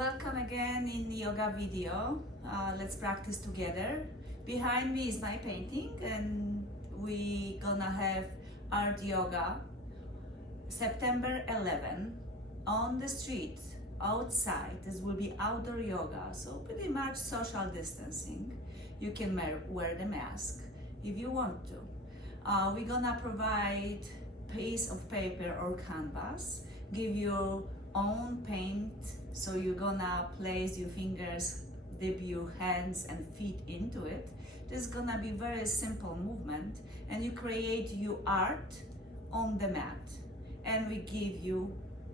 Welcome again in the yoga video. Let's practice together. Behind me is my painting and we gonna have art yoga September 11 on the street outside. This will be outdoor yoga, so pretty much social distancing. You can wear the mask if you want to. We're gonna provide piece of paper or canvas, give you own paint, so you're gonna place your fingers, dip your hands and feet into it. This is gonna be very simple movement, and you create your art on the mat, and we give you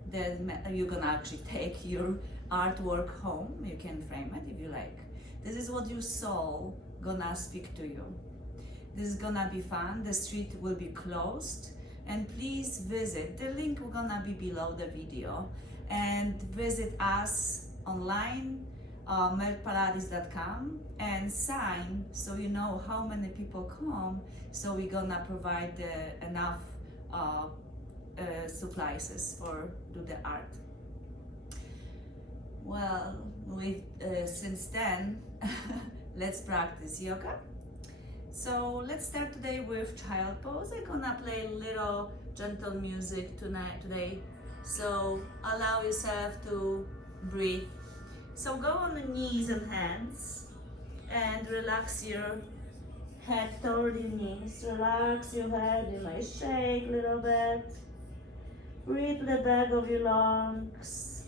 the, you're gonna actually take your artwork home. You can frame it if you like. This is what your soul gonna speak to you. This is gonna be fun. The street will be closed, and please visit. The link will gonna be below the video, and visit us online, melkparadis.com, and sign so you know how many people come. So we're gonna provide enough supplies for do the art. Well, since then, let's practice yoga. So let's start today with child pose. I'm gonna play a little gentle music today. So allow yourself to breathe. So go on the knees and hands and relax your head toward your knees. Relax your head. You might shake a little bit. Breathe to the back of your lungs.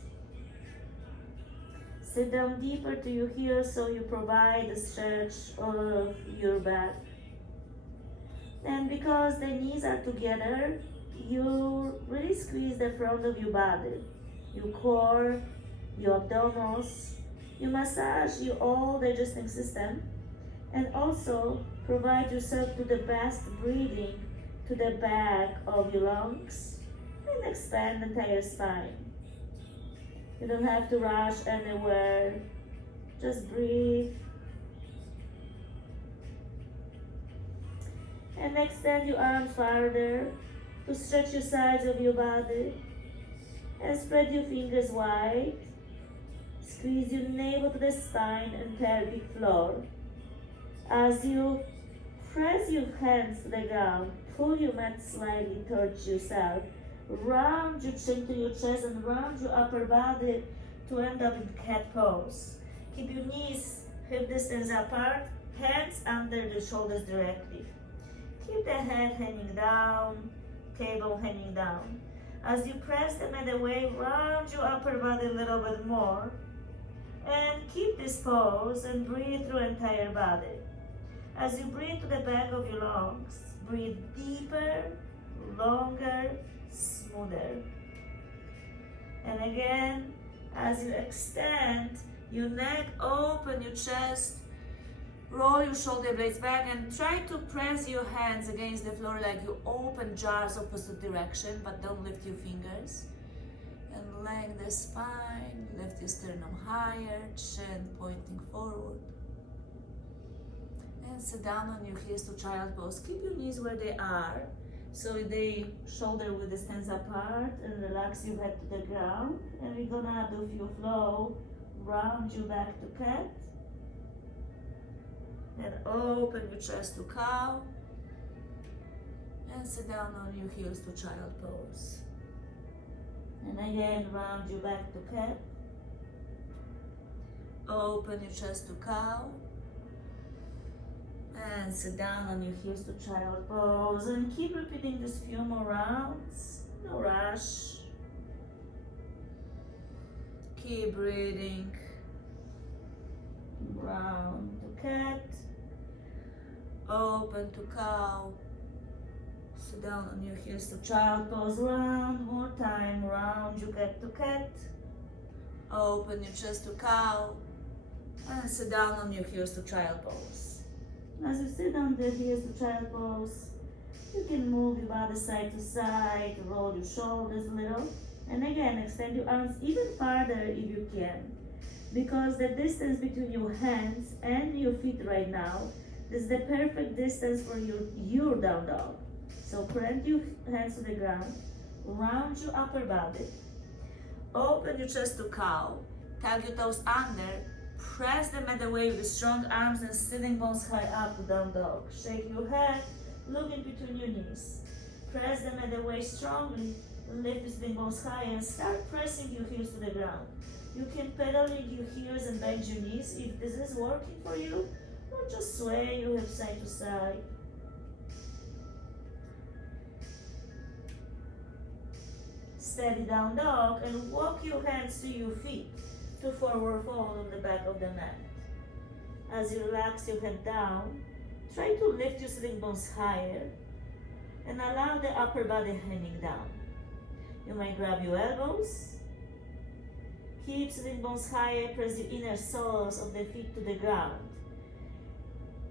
Sit down deeper to your heels so you provide a stretch of your back. And because the knees are together, you really squeeze the front of your body, your core, your abdominals. You massage your whole digesting system, and also provide yourself to the best breathing to the back of your lungs, and expand the entire spine. You don't have to rush anywhere. Just breathe. And extend your arms farther to stretch your sides of your body. And spread your fingers wide. Squeeze your navel to the spine and pelvic floor. As you press your hands to the ground, pull your mat slightly towards yourself. Round your chin to your chest and round your upper body to end up in cat pose. Keep your knees hip distance apart, hands under the shoulders directly. Keep the head hanging down, table hanging down. As you press the mat away, round your upper body a little bit more. And keep this pose and breathe through entire body. As you breathe to the back of your lungs, breathe deeper, longer, smoother. And again, as you extend your neck, open your chest, roll your shoulder blades back, and try to press your hands against the floor like you open jars opposite direction, but don't lift your fingers. And lengthen the spine, lift your sternum higher, chin pointing forward. And sit down on your heels to child pose. Keep your knees where they are, so the shoulder will distance apart, and relax your head to the ground. And we're gonna do few flow, round you back to cat. And open your chest to cow. And sit down on your heels to child pose. And again, round you back to cat. Open your chest to cow. And sit down on your heels to child pose. And keep repeating this few more rounds. No rush. Keep breathing. Round to cat. Open to cow. Sit down on your heels to child pose. Round more time. Round you get to cat. Open your chest to cow. And sit down on your heels to child pose. As you sit on the heels to child pose, you can move your body side to side, roll your shoulders a little, and again extend your arms even farther if you can, because the distance between your hands and your feet right now is the perfect distance for your down dog. So plant your hands to the ground, round your upper body, open your chest to cow, Tug your toes under. Press the mat away with strong arms and sitting bones high up to down dog. Shake your head, look in between your knees. Press the mat away strongly, lift the sitting bones high and start pressing your heels to the ground. You can pedal in your heels and bend your knees if this is working for you, or just sway your hips side to side. Steady down dog and walk your hands to your feet to forward fold on the back of the mat. As you relax your head down, try to lift your sitting bones higher and allow the upper body hanging down. You might grab your elbows. Keep sitting bones higher, press the inner soles of the feet to the ground.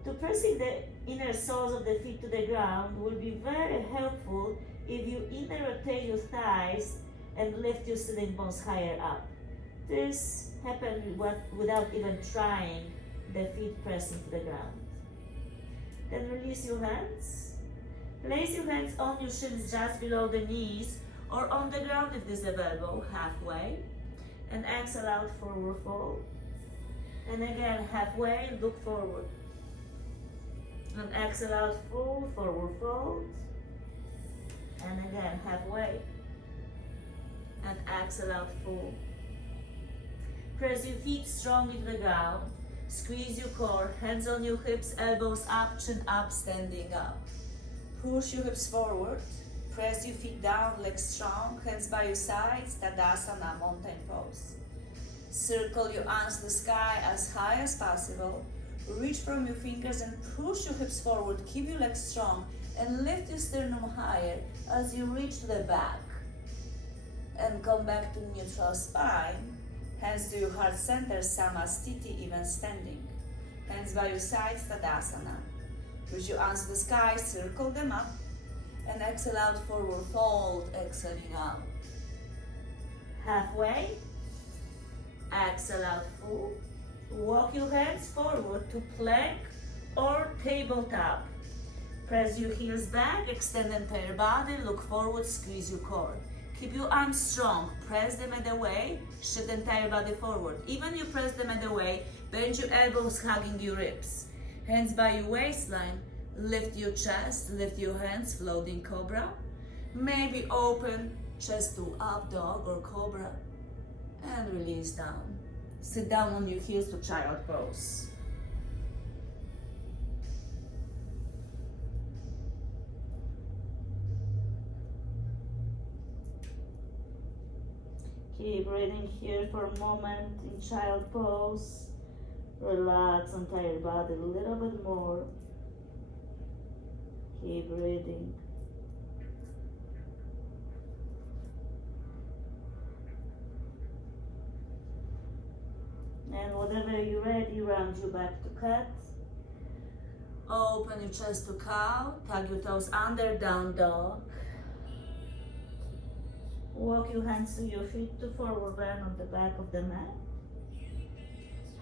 To pressing the inner soles of the feet to the ground will be very helpful if you inner rotate your thighs and lift your sitting bones higher up. This happens without even trying the feet pressing to the ground. Then release your hands. Place your hands on your shins just below the knees or on the ground if this is available, halfway. And exhale out, forward fold. And again, halfway, look forward. And exhale out, full, forward fold. And again, halfway. And exhale out, full. Press your feet strongly to the ground. Squeeze your core, hands on your hips, elbows up, chin up, standing up. Push your hips forward. Press your feet down, legs strong, hands by your sides, Tadasana, mountain pose. Circle your arms to the sky as high as possible. Reach from your fingers and push your hips forward. Keep your legs strong and lift your sternum higher as you reach to the back. And come back to neutral spine. Hands to your heart center, Samastiti, even standing. Hands by your sides, Tadasana. Reach your arms to the sky, circle them up. And exhale out, forward fold, exhaling out. Halfway. Exhale out, full. Walk your hands forward to plank or tabletop. Press your heels back, extend the entire body, look forward, squeeze your core. Keep your arms strong, press them at the way, shift the entire body forward. Even you press them at the way, bend your elbows, hugging your ribs. Hands by your waistline, lift your chest, lift your hands, floating cobra. Maybe open chest to up dog or cobra. And release down. Sit down on your heels to child pose. Keep breathing here for a moment in child pose. Relax entire body a little bit more. Keep breathing. And whenever you're ready, round your back to cat. Open your chest to cow. Tug your toes under, down dog. Walk your hands to your feet to forward bend on the back of the mat.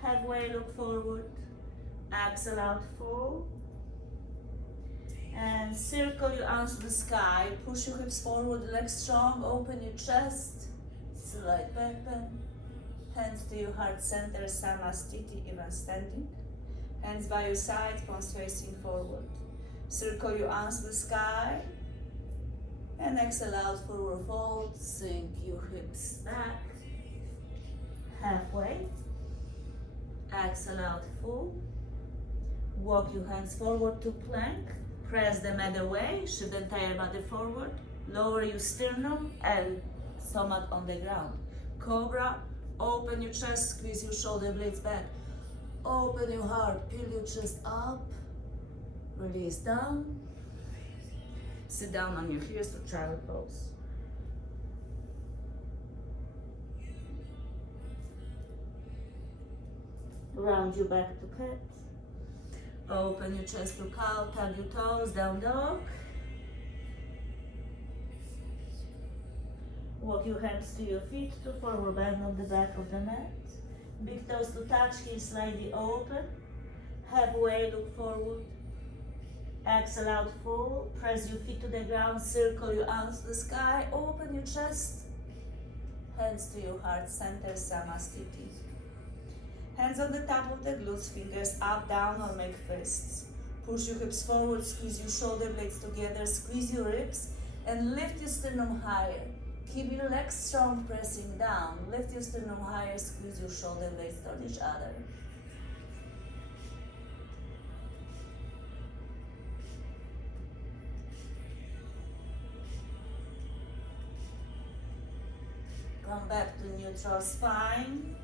Halfway, look forward. Exhale out, full. And circle your arms to the sky. Push your hips forward, legs strong. Open your chest. Slight back bend. Hands to your heart center, Samastiti, even standing. Hands by your side, palms facing forward. Circle your arms to the sky. And exhale out, forward fold. Sink your hips back. Halfway. Exhale out, full. Walk your hands forward to plank. Press them either way. Shift the entire body forward. Lower your sternum and stomach on the ground. Cobra. Open your chest, squeeze your shoulder blades back. Open your heart, peel your chest up. Release down. Sit down on your heels to child pose. Round your back to cat. Open your chest to cow, tug your toes, down dog. Walk your hands to your feet to forward bend on the back of the mat. Big toes to touch, heels slightly open. Halfway, look forward. Exhale out, full. Press your feet to the ground, circle your arms to the sky. Open your chest. Hands to your heart center, Samastiti. Hands on the top of the glutes, fingers up, down, or make fists. Push your hips forward, squeeze your shoulder blades together, squeeze your ribs, and lift your sternum higher. Keep your legs strong, pressing down. Lift your sternum higher, squeeze your shoulder blades toward each other. Come back to neutral spine.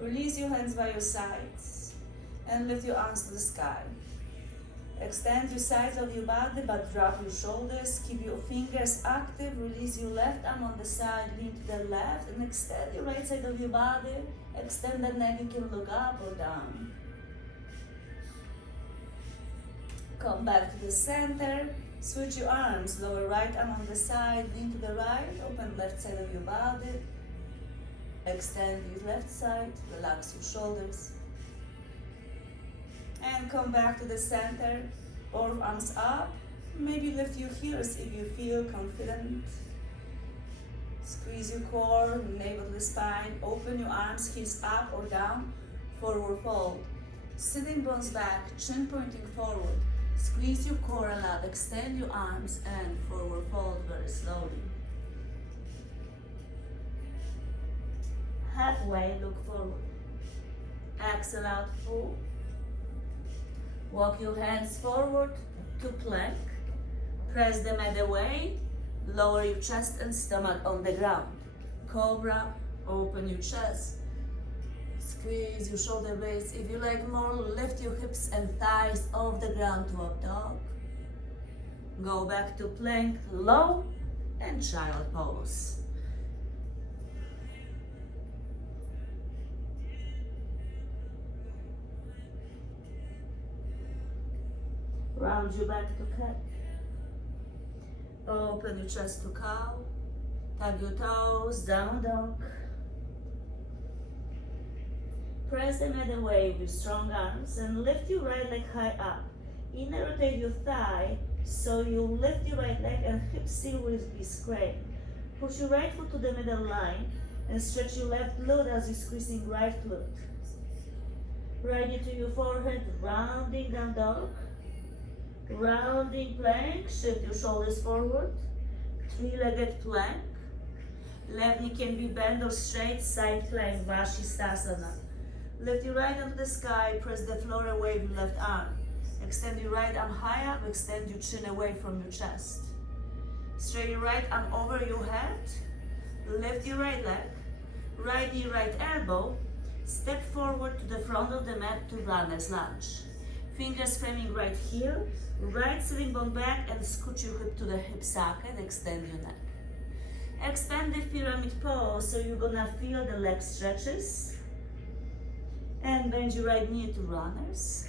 Release your hands by your sides and lift your arms to the sky. Extend your sides of your body but drop your shoulders. Keep your fingers active. Release your left arm on the side, lean to the left and extend your right side of your body. Extend the neck, you can look up or down. Come back to the center. Switch your arms, lower right arm on the side, lean to the right, open left side of your body. Extend your left side, relax your shoulders. And come back to the center, both arms up. Maybe lift your heels if you feel confident. Squeeze your core, navel to the spine, open your arms, heels up or down, forward fold. Sitting bones back, chin pointing forward. Squeeze your core a lot, extend your arms and forward fold very slowly. Halfway, look forward. Exhale out full. Walk your hands forward to plank. Press them at the way. Lower your chest and stomach on the ground. Cobra, open your chest. Squeeze your shoulder blades. If you like more, lift your hips and thighs off the ground to up dog. Go back to plank, low, and child pose. Round your back to cat. Open your chest to cow. Tug your toes, down dog. Press them at the way with strong arms and lift your right leg high up. Inner rotate your thigh so you lift your right leg and hips still will be straight. Push your right foot to the middle line and stretch your left glute as you're squeezing right glute. Right knee to your forehead, rounding down dog. Rounding plank, shift your shoulders forward. Three-legged plank. Left knee can be bent or straight, side plank, Bashistasana. Lift your right arm to the sky, press the floor away with your left arm. Extend your right arm high up, extend your chin away from your chest. Straighten your right arm over your head. Lift your right leg. Right knee, right elbow. Step forward to the front of the mat to runner's lunge. Fingers framing right heel. Right sitting bone back and scoot your hip to the hip socket. Extend your neck. Expanded pyramid pose, so you're gonna feel the leg stretches. And bend your right knee to runners.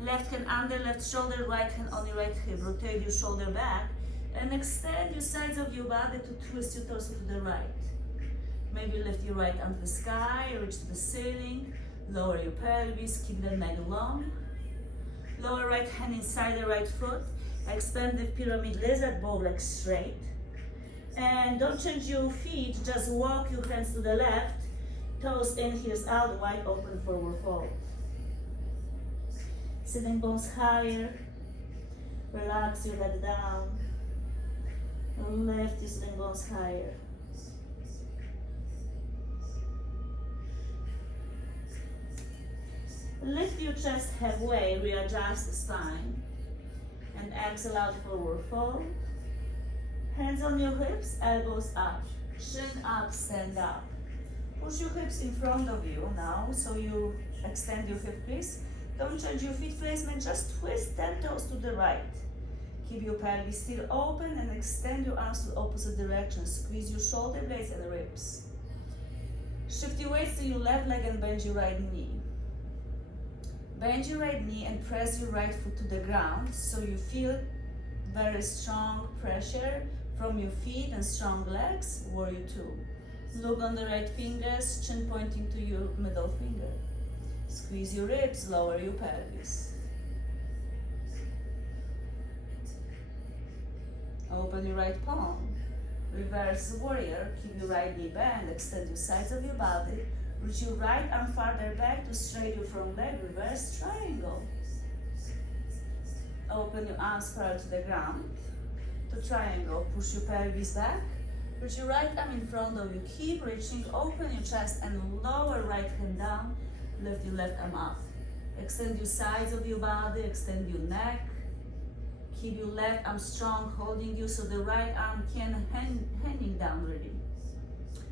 Left hand under left shoulder, right hand on your right hip. Rotate your shoulder back and extend your sides of your body to twist your torso to the right. Maybe lift your right arm to the sky, reach to the ceiling, lower your pelvis, keep the neck long. Lower right hand inside the right foot. Expand the pyramid lizard, both legs straight. And don't change your feet, just walk your hands to the left. Toes in, heels out, wide open forward fold. Sitting bones higher. Relax your head down. Lift your sitting bones higher. Lift your chest halfway, readjust the spine. And exhale out, forward fold. Hands on your hips, elbows up. Chin up, stand up. Push your hips in front of you now, so you extend your hip crease. Don't change your feet placement, just twist 10 toes to the right. Keep your pelvis still open and extend your arms to the opposite direction. Squeeze your shoulder blades and ribs. Shift your weights to your left leg and bend your right knee. Bend your right knee and press your right foot to the ground so you feel very strong pressure from your feet and strong legs. Warrior two. Look on the right fingers, chin pointing to your middle finger. Squeeze your ribs, lower your pelvis. Open your right palm. Reverse warrior. Keep your right knee bent. Extend your sides of your body. Reach your right arm farther back to straight your front leg. Reverse triangle. Open your arms parallel to the ground. To triangle. Push your pelvis back. Reach your right arm in front of you. Keep reaching. Open your chest and lower right hand down. Lift your left arm up. Extend your sides of your body. Extend your neck. Keep your left arm strong, holding you so the right arm can hanging down really.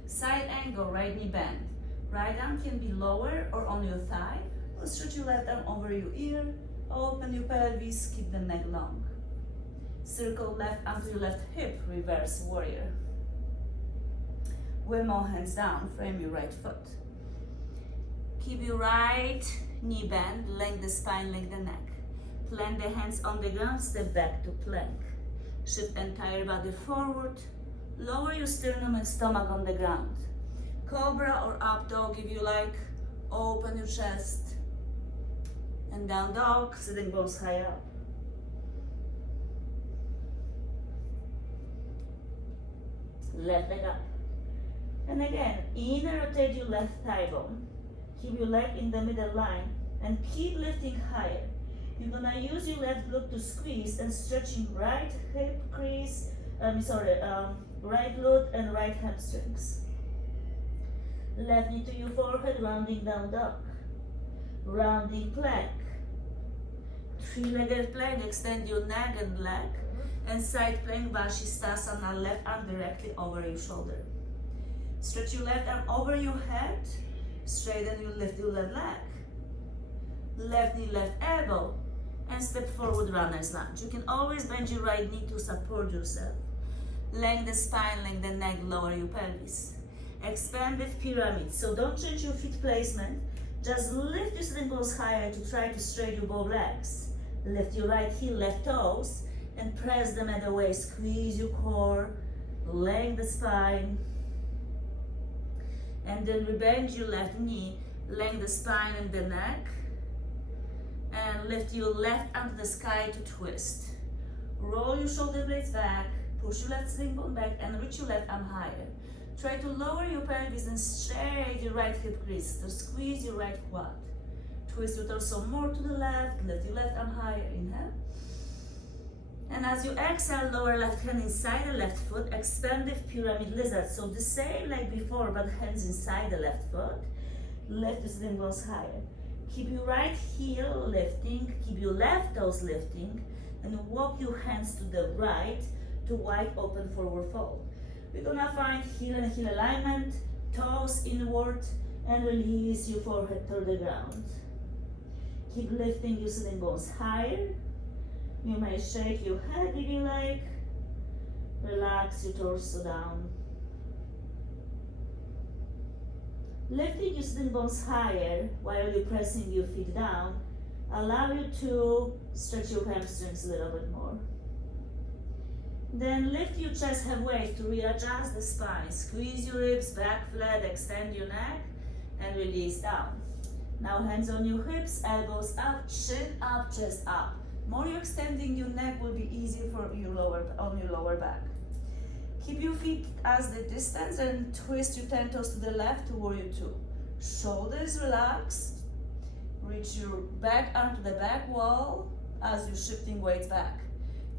Side angle, right knee bend. Right arm can be lower or on your thigh, or stretch your left arm over your ear. Open your pelvis, keep the neck long. Circle left arm to your left hip, reverse warrior. Wimo, hands down, frame your right foot. Keep your right knee bent, lengthen the spine, lengthen the neck. Plant the hands on the ground, step back to plank. Shift entire body forward. Lower your sternum and stomach on the ground. Cobra or up dog if you like. Open your chest. And down dog, sitting bones high up. Left leg up. And again, inner rotate your left thigh bone. Keep your leg in the middle line and keep lifting higher. You're gonna use your left glute to squeeze and stretching right hip crease, right glute and right hamstrings. Left knee to your forehead, rounding down dog. Rounding plank. Three-legged plank, extend your neck and leg. And side plank, Bashistasana, left arm directly over your shoulder. Stretch your left arm over your head. Straighten you lift your left leg. Left knee, left elbow. And step forward, runner's lunge. You can always bend your right knee to support yourself. Lengthen the spine, lengthen the neck, lower your pelvis. Expanded pyramid. So don't change your feet placement. Just lift your sitting bones higher to try to straighten your both legs. Lift your right heel, left toes, and press them at the waist. Squeeze your core, lengthen the spine. And then rebend your left knee, lengthen the spine and the neck. And lift your left arm to the sky to twist. Roll your shoulder blades back, push your left sitting bone back and reach your left arm higher. Try to lower your pelvis and straight your right hip crease. So squeeze your right quad. Twist your torso more to the left, lift your left arm higher, inhale. And as you exhale, lower left hand inside the left foot, expanded pyramid lizard. So the same like before, but hands inside the left foot. Lift the sitting bones higher. Keep your right heel lifting, keep your left toes lifting, and walk your hands to the right to wide open forward fold. We're gonna find heel and heel alignment, toes inward, and release your forehead to the ground. Keep lifting your sitting bones higher. You may shake your head if you like. Relax your torso down. Lifting your sitting bones higher while you're pressing your feet down, allow you to stretch your hamstrings a little bit more. Then lift your chest halfway to readjust the spine. Squeeze your ribs back flat, extend your neck, and release down. Now hands on your hips, elbows up, chin up, chest up. More you're extending your neck will be easier for your lower back. Keep your feet as the distance and twist your 10 toes to the left to warrior two. Shoulders relaxed. Reach your back arm to the back wall as you're shifting weights back.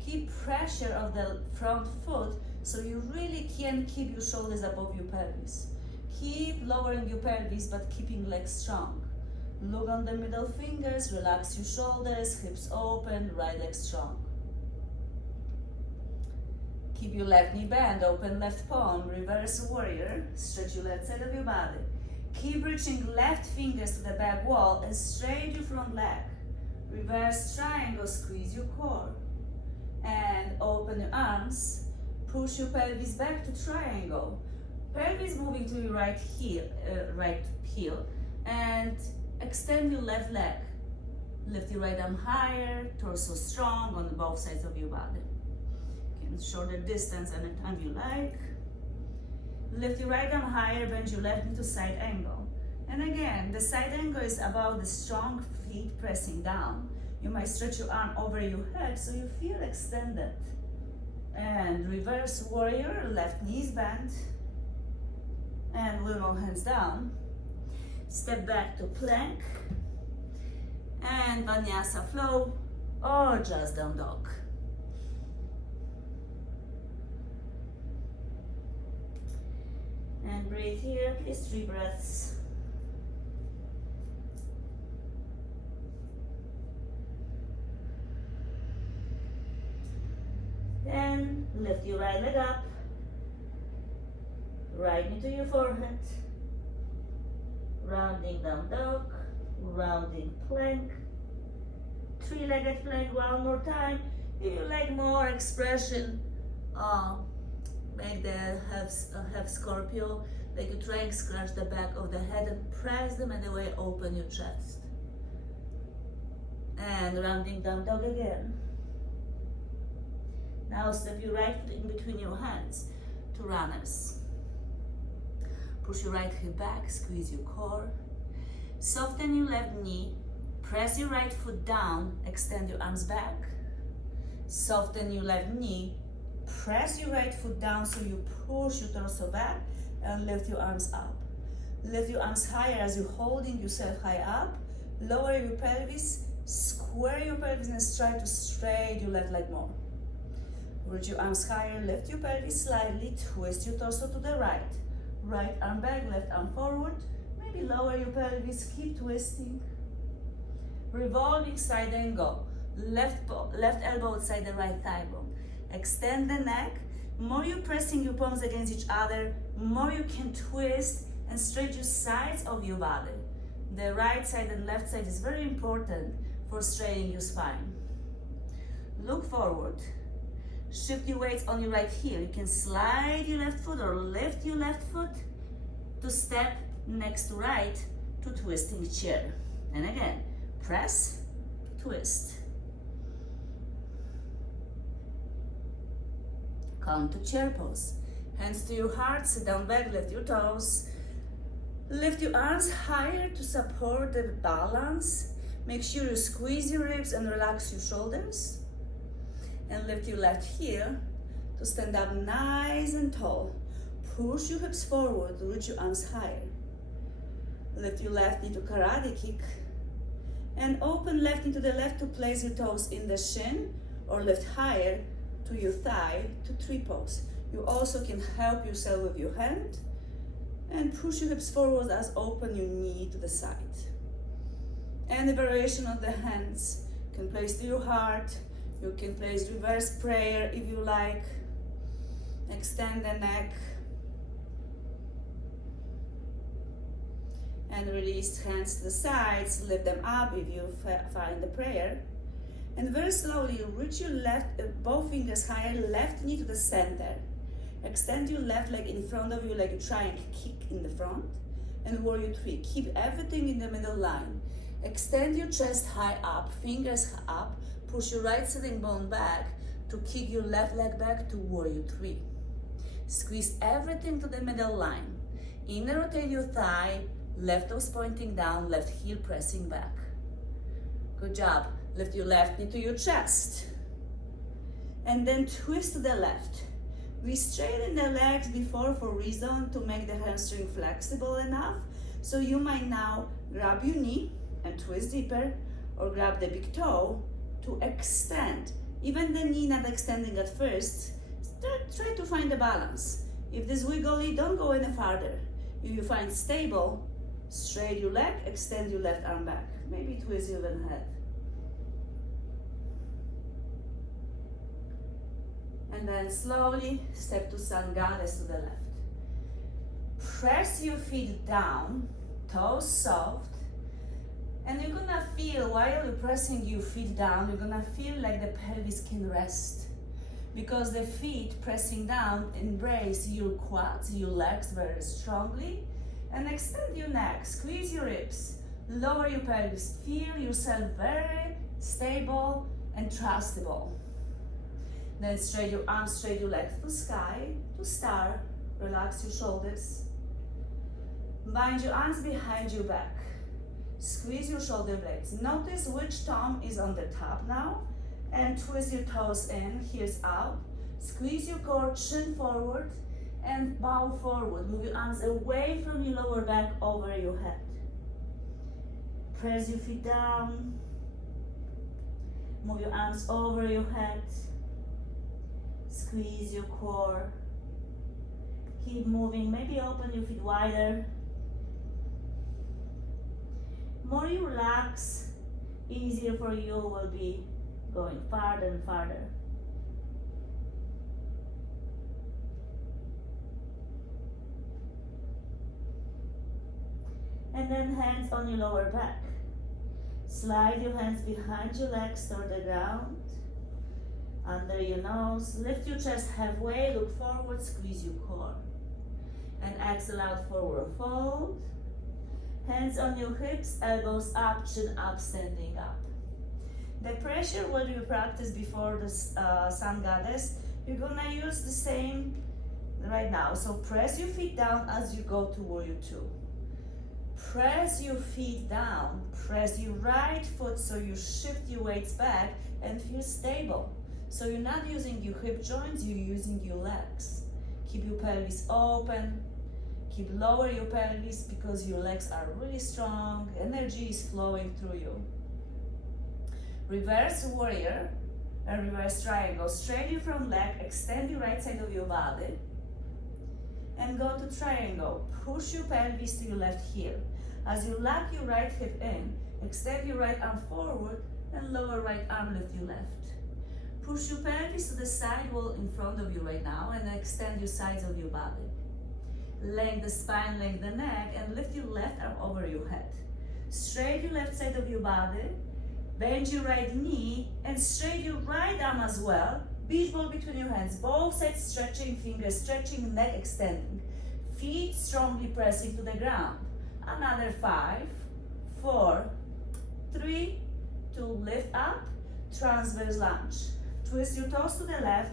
Keep pressure of the front foot so you really can keep your shoulders above your pelvis. Keep lowering your pelvis but keeping legs strong. Look on the middle fingers, relax your shoulders, hips open, right leg strong. Keep your left knee bent, open left palm, reverse warrior, stretch your left side of your body. Keep reaching left fingers to the back wall and straight your front leg. Reverse triangle, squeeze your core. And open your arms, push your pelvis back to triangle. Pelvis moving to your right heel, and extend your left leg. Lift your right arm higher, torso strong on both sides of your body. Shorter distance anytime you like. Lift your right arm higher, bend your left knee to side angle. And again, the side angle is about the strong feet pressing down. You might stretch your arm over your head so you feel extended. And reverse warrior, left knees bent. And we'll move hands down. Step back to plank. And vinyasa flow or just down dog. And breathe here, at least 3 breaths. Then lift your right leg up, right knee to your forehead, rounding down dog, rounding plank, 3-legged plank one more time. If you like more expression, make the half scorpio, like you try and scratch the back of the head and press them and the way open your chest. And rounding down dog again. Now step your right foot in between your hands to runners. Push your right hip back, squeeze your core. Soften your left knee, press your right foot down, extend your arms back. Soften your left knee, press your right foot down so you push your torso back and lift your arms up. Lift your arms higher as you're holding yourself high up. Lower your pelvis, square your pelvis and try to straight your left leg more. Reach your arms higher, lift your pelvis slightly, twist your torso to the right. Right arm back, left arm forward. Maybe lower your pelvis, keep twisting. Revolving side and go. Left elbow outside the right thigh bone. Extend the neck. More you're pressing your palms against each other, more you can twist and stretch your sides of your body. The right side and left side is very important for straightening your spine. Look forward. Shift your weights on your right heel. You can slide your left foot or lift your left foot to step next to right to twisting chair. And again, press, twist. Come to chair pose. Hands to your heart, sit down back, lift your toes. Lift your arms higher to support the balance. Make sure you squeeze your ribs and relax your shoulders. And lift your left heel to stand up nice and tall. Push your hips forward, reach your arms higher. Lift your left knee to karate kick. And open left knee to the left to place your toes in the shin or lift higher to your thigh to tree pose. You also can help yourself with your hand and push your hips forward as open your knee to the side. And the variation of the hands you can place to your heart. You can place reverse prayer if you like. Extend the neck. And release hands to the sides, lift them up if you find the prayer. And very slowly reach your both fingers higher, left knee to the center. Extend your left leg in front of you like you try and kick in the front. And warrior three, keep everything in the middle line. Extend your chest high up, fingers up, push your right sitting bone back to kick your left leg back to warrior three. Squeeze everything to the middle line. Inner rotate your thigh, left toes pointing down, left heel pressing back. Good job. Lift your left knee to your chest. And then twist to the left. We straighten the legs before for reason to make the hamstring flexible enough. So you might now grab your knee and twist deeper, or grab the big toe to extend. Even the knee not extending at first, try to find the balance. If this wiggly, don't go any farther. If you find stable, straight your leg, extend your left arm back. Maybe twist your even head. And then slowly step to Sun Goddess to the left. Press your feet down, toes soft. And you're gonna feel, while you're pressing your feet down, you're gonna feel like the pelvis can rest. Because the feet pressing down embrace your quads, your legs very strongly. And extend your neck, squeeze your ribs, lower your pelvis. Feel yourself very stable and trustable. Then straight your arms, straight your legs to sky, to star. Relax your shoulders. Bind your arms behind your back. Squeeze your shoulder blades. Notice which thumb is on the top now. And twist your toes in, heels out. Squeeze your core, chin forward, and bow forward. Move your arms away from your lower back over your head. Press your feet down. Move your arms over your head. Squeeze your core. Keep moving. Maybe open your feet wider. More you relax, easier for you will be going farther and farther. And then hands on your lower back. Slide your hands behind your legs toward the ground. Under your nose, lift your chest halfway, look forward, squeeze your core. And exhale out, forward fold. Hands on your hips, elbows up, chin up, standing up. The pressure what you practiced before the Sun Goddess, you're gonna use the same right now. So press your feet down as you go to Warrior Two. Press your feet down, press your right foot so you shift your weights back and feel stable. So you're not using your hip joints, you're using your legs. Keep your pelvis open, keep lower your pelvis because your legs are really strong, energy is flowing through you. Reverse warrior and reverse triangle. Straighten your front leg, extend your right side of your body and go to triangle. Push your pelvis to your left heel. As you lock your right hip in, extend your right arm forward and lower right arm, lift your left. Push your pelvis to the side wall in front of you right now and extend your sides of your body. Lengthen the spine, lengthen the neck and lift your left arm over your head. Straighten your left side of your body, bend your right knee and straighten your right arm as well. Beach ball between your hands, both sides stretching, fingers stretching, neck extending. Feet strongly pressing to the ground. Another 5, 4, 3, 2, lift up, transverse lunge. Twist your toes to the left,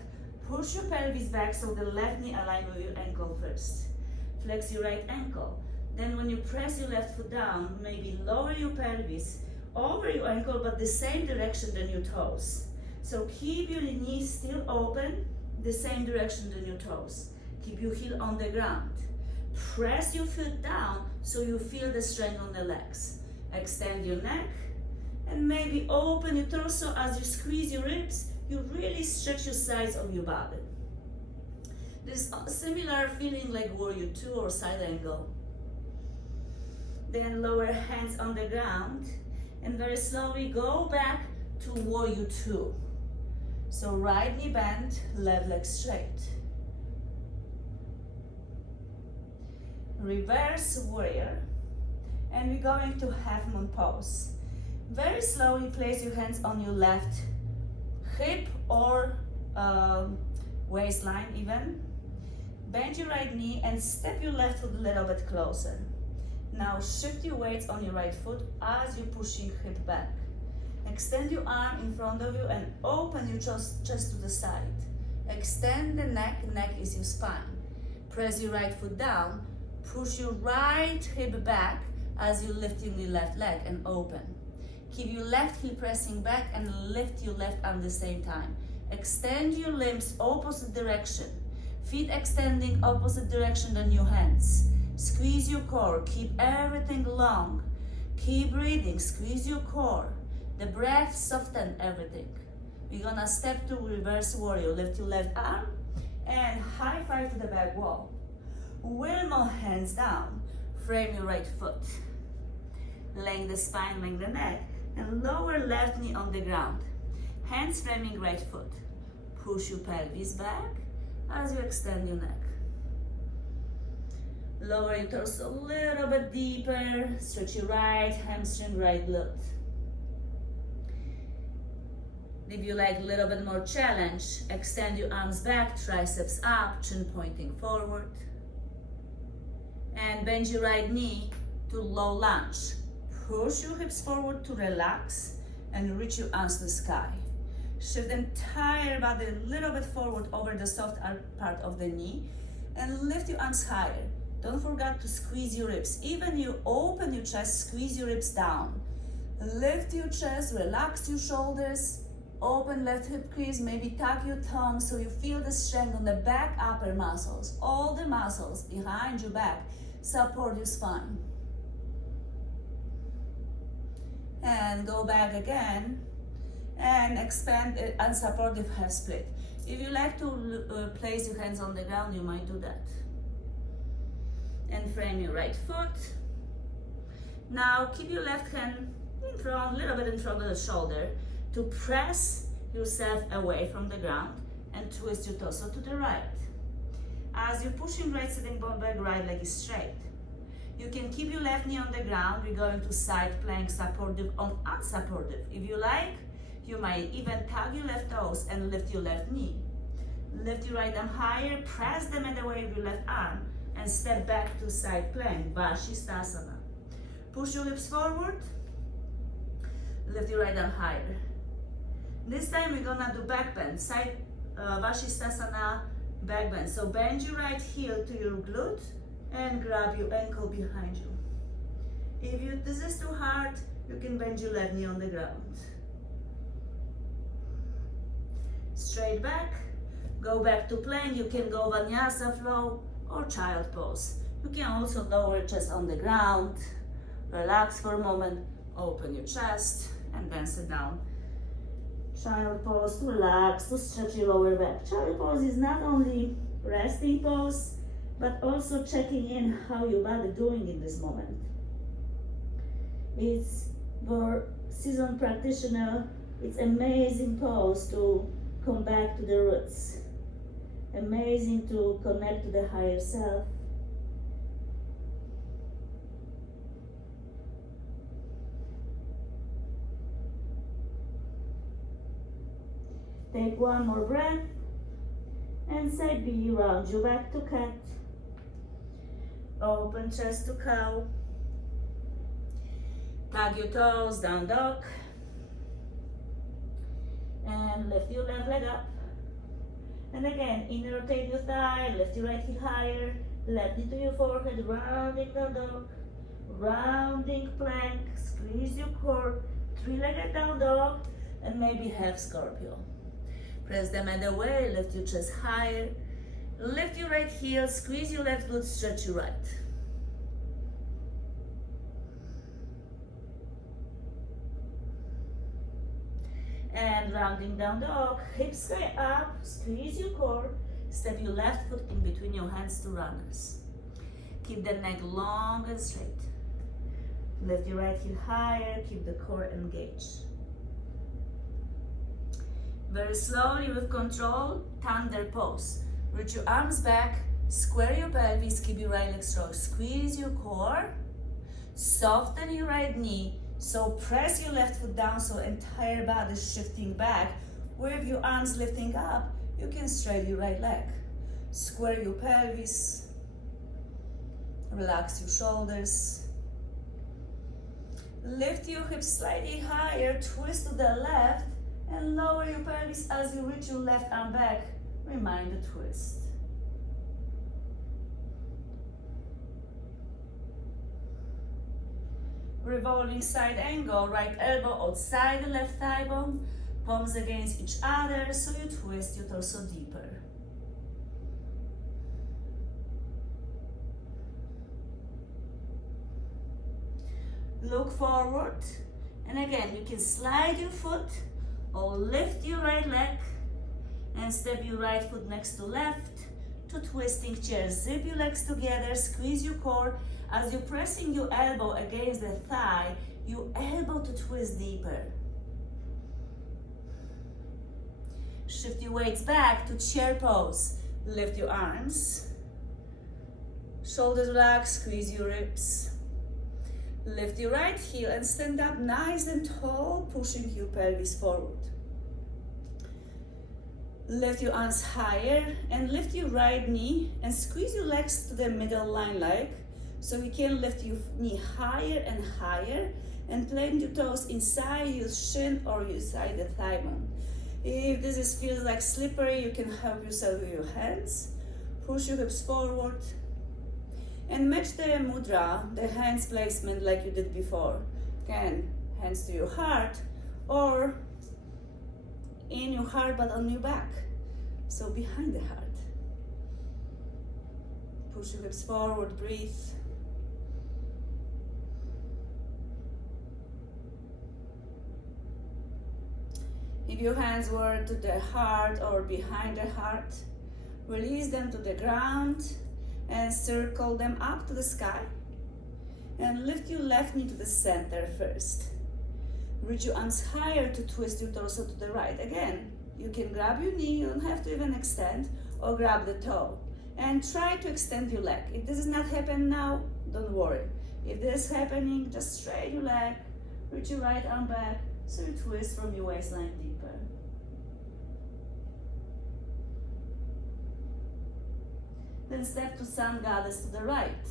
push your pelvis back so the left knee aligns with your ankle first. Flex your right ankle. Then when you press your left foot down, maybe lower your pelvis over your ankle but the same direction than your toes. So keep your knees still open, the same direction than your toes. Keep your heel on the ground. Press your foot down so you feel the strength on the legs. Extend your neck and maybe open your torso as you squeeze your ribs. You really stretch your sides of your body. This similar feeling like Warrior Two or side angle. Then lower hands on the ground and very slowly go back to Warrior Two. So right knee bent, left leg straight. Reverse warrior, and we're going to half moon pose. Very slowly place your hands on your left hip or waistline even. Bend your right knee and step your left foot a little bit closer. Now shift your weights on your right foot as you're pushing hip back. Extend your arm in front of you and open your chest to the side. Extend the neck, neck is your spine. Press your right foot down. Push your right hip back as you lift your left leg and open. Keep your left heel pressing back and lift your left arm at the same time. Extend your limbs opposite direction. Feet extending opposite direction than your hands. Squeeze your core, keep everything long. Keep breathing, squeeze your core. The breath softens everything. We're gonna step to reverse warrior. Lift your left arm and high five to the back wall. Wilma hands down, frame your right foot. Lengthen the spine, lengthen the neck, and lower left knee on the ground. Hands framing right foot. Push your pelvis back as you extend your neck. Lower your torso a little bit deeper. Stretch your right hamstring, right glute. If you like a little bit more challenge, extend your arms back, triceps up, chin pointing forward. And bend your right knee to low lunge. Push your hips forward to relax and reach your arms to the sky. Shift the entire body a little bit forward over the soft part of the knee and lift your arms higher. Don't forget to squeeze your ribs. Even you open your chest, squeeze your ribs down. Lift your chest, relax your shoulders, Open left hip crease, maybe tuck your tongue so you feel the strength on the back upper muscles. All the muscles behind your back support your spine. And go back again and expand unsupportive half split. If you like to place your hands on the ground, you might do that. And frame your right foot. Now keep your left hand in front, a little bit in front of the shoulder, to press yourself away from the ground and twist your torso to the right. As you're pushing right sitting bone back, right leg is straight. You can keep your left knee on the ground. We're going to side plank, supportive on unsupportive. If you like, you might even tug your left toes and lift your left knee. Lift your right arm higher, press the mat away with your left arm, and step back to side plank, Bashistasana. Push your hips forward, lift your right arm higher. This time we're gonna do back bend, side Bashistasana back bend. So bend your right heel to your glute and grab your ankle behind you. If this is too hard, you can bend your left knee on the ground. Straight back, go back to plank. You can go vinyasa flow or child pose. You can also lower chest on the ground, relax for a moment, open your chest, and then sit down. Child pose to relax, to stretch your lower back. Child pose is not only resting pose, but also checking in how your body doing in this moment. It's for seasoned practitioner, it's amazing pose to come back to the roots. Amazing to connect to the higher self. Take one more breath and side B, round your back to cat. Open chest to cow. Tug your toes, down dog. And lift your left leg up. And again, in rotate your thigh, lift your right heel higher, left knee to your forehead, rounding down dog, rounding plank, squeeze your core, three-legged down dog, and maybe half scorpio. Press the mat away, lift your chest higher, lift your right heel, squeeze your left glute, stretch your right. And rounding down dog, hips square up, squeeze your core, step your left foot in between your hands to runners. Keep the neck long and straight. Lift your right heel higher, keep the core engaged. Very slowly with control, thunder pose. Reach your arms back, square your pelvis, keep your right leg strong. Squeeze your core, soften your right knee. So press your left foot down so entire body is shifting back. With your arms lifting up, you can straighten your right leg. Square your pelvis, relax your shoulders. Lift your hips slightly higher, twist to the left, and lower your pelvis as you reach your left arm back. Remind the twist. Revolving side angle, right elbow outside the left thigh bone, palms against each other so you twist your torso deeper. Look forward, and again you can slide your foot or lift your right leg and step your right foot next to left to twisting chair. Zip your legs together, squeeze your core. As you're pressing your elbow against the thigh, your elbow to twist deeper. Shift your weights back to chair pose. Lift your arms. Shoulders relax, squeeze your ribs. Lift your right heel and stand up nice and tall, pushing your pelvis forward. Lift your arms higher and lift your right knee and squeeze your legs to the middle line like so you can lift your knee higher and plant your toes inside your shin or inside the thigh bone. If this feels like slippery, you can help yourself with your hands. Push your hips forward and match the mudra, the hands placement like you did before. Again, hands to your heart or in your heart but on your back. So behind the heart. Push your hips forward, breathe. If your hands were to the heart or behind the heart, release them to the ground and circle them up to the sky. And lift your left knee to the center first. Reach your arms higher to twist your torso to the right. Again, you can grab your knee, you don't have to even extend, or grab the toe. And try to extend your leg. If this is not happening now, don't worry. If this is happening, just straighten your leg, reach your right arm back, so you twist from your waistline deeper. Then step to Sun Goddess to the right.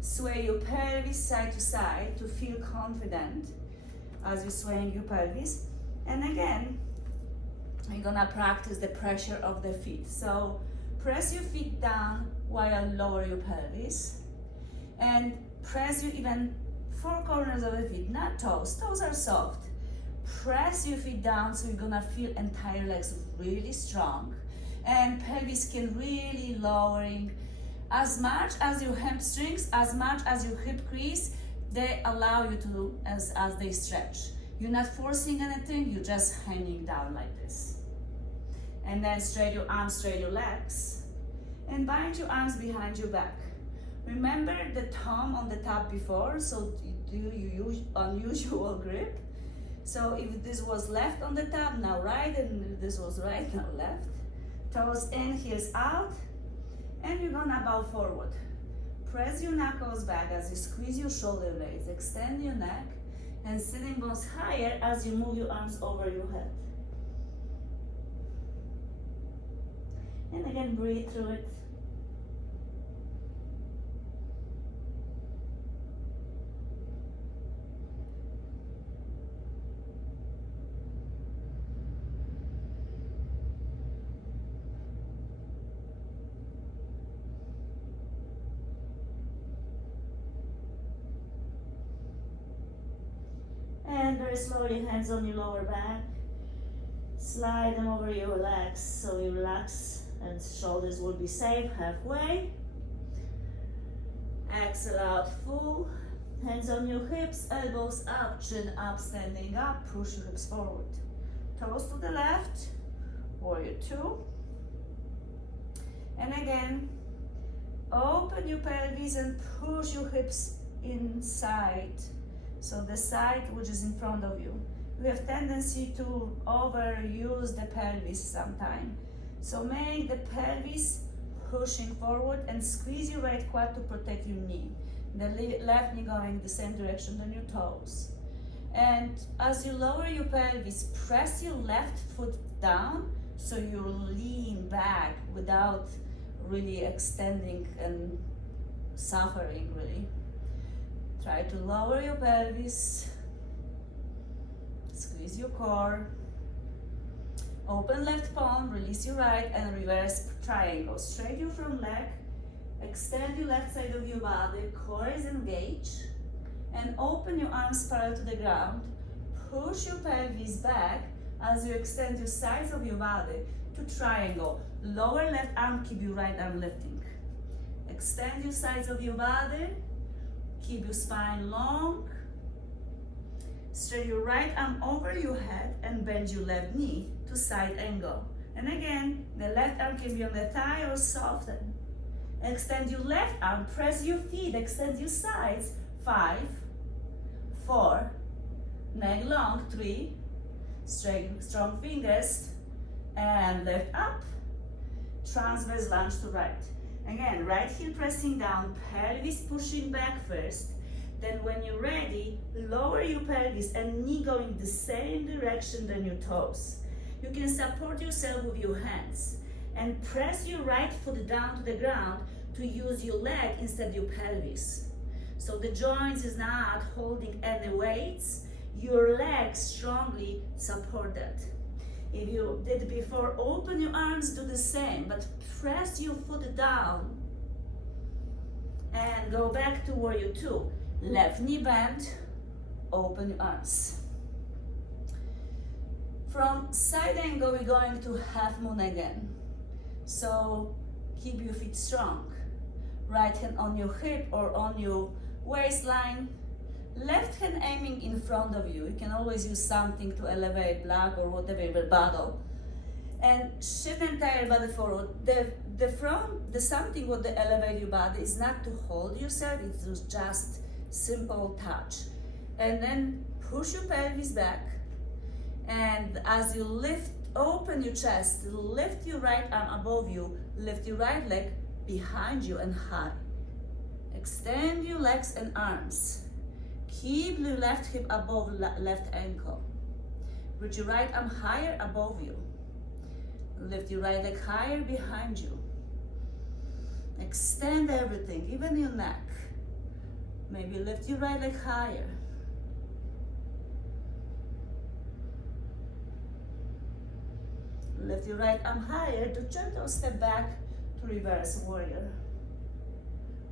Sway your pelvis side to side to feel confident as you're swaying your pelvis. And again, you're gonna practice the pressure of the feet. So press your feet down while lower your pelvis. And press your even four corners of the feet, not toes. Toes are soft. Press your feet down so you're gonna feel entire legs really strong. And pelvis can really lowering as much as your hamstrings, as much as your hip crease, they allow you to as they stretch. You're not forcing anything, you're just hanging down like this. And then straighten your arms, straighten your legs. And bind your arms behind your back. Remember the thumb on the top before, so do you use unusual grip. So if this was left on the top, now right, and if this was right, now left. Toes in, heels out. And you're gonna bow forward. Press your knuckles back as you squeeze your shoulder blades. Extend your neck and sitting bones higher as you move your arms over your head. And again, breathe through it. And very slowly, hands on your lower back. Slide them over your legs so you relax and shoulders will be safe halfway. Exhale out full. Hands on your hips, elbows up, chin up, standing up. Push your hips forward. Toes to the left. Warrior two. And again, open your pelvis and push your hips inside. So the side which is in front of you. We have tendency to overuse the pelvis sometimes. So make the pelvis pushing forward and squeeze your right quad to protect your knee. The left knee going the same direction than your toes. And as you lower your pelvis, press your left foot down so you lean back without really extending and suffering really. Try to lower your pelvis, squeeze your core, open left palm, release your right, and reverse triangle. Straight your front leg, extend your left side of your body, core is engaged, and open your arms parallel to the ground. Push your pelvis back as you extend your sides of your body to triangle. Lower left arm, keep your right arm lifting. Extend your sides of your body. Keep your spine long. Straighten your right arm over your head and bend your left knee to side angle. And again, the left arm can be on the thigh or soften. Extend your left arm, press your feet, extend your sides. 5, 4, neck long, 3, straight, strong fingers, and lift up. Transverse lunge to right. Again, right heel pressing down, pelvis pushing back first. Then when you're ready, lower your pelvis and knee going the same direction than your toes. You can support yourself with your hands and press your right foot down to the ground to use your leg instead of your pelvis. So the joints is not holding any weights, your legs strongly support that. If you did before, open your arms, do the same, but press your foot down and go back to warrior two. Left knee bend, open your arms. From side angle, we're going to half moon again. So keep your feet strong. Right hand on your hip or on your waistline. Left hand aiming in front of you. You can always use something to elevate, block or whatever, your bottle. And shift entire body forward. The something what the elevate your body is not to hold yourself, it's just simple touch. And then push your pelvis back. And as you lift, open your chest, lift your right arm above you, lift your right leg behind you and high. Extend your legs and arms. Keep your left hip above left ankle. Reach your right arm higher above you. Lift your right leg higher behind you. Extend everything, even your neck. Maybe lift your right leg higher. Lift your right arm higher to gentle step back to reverse warrior.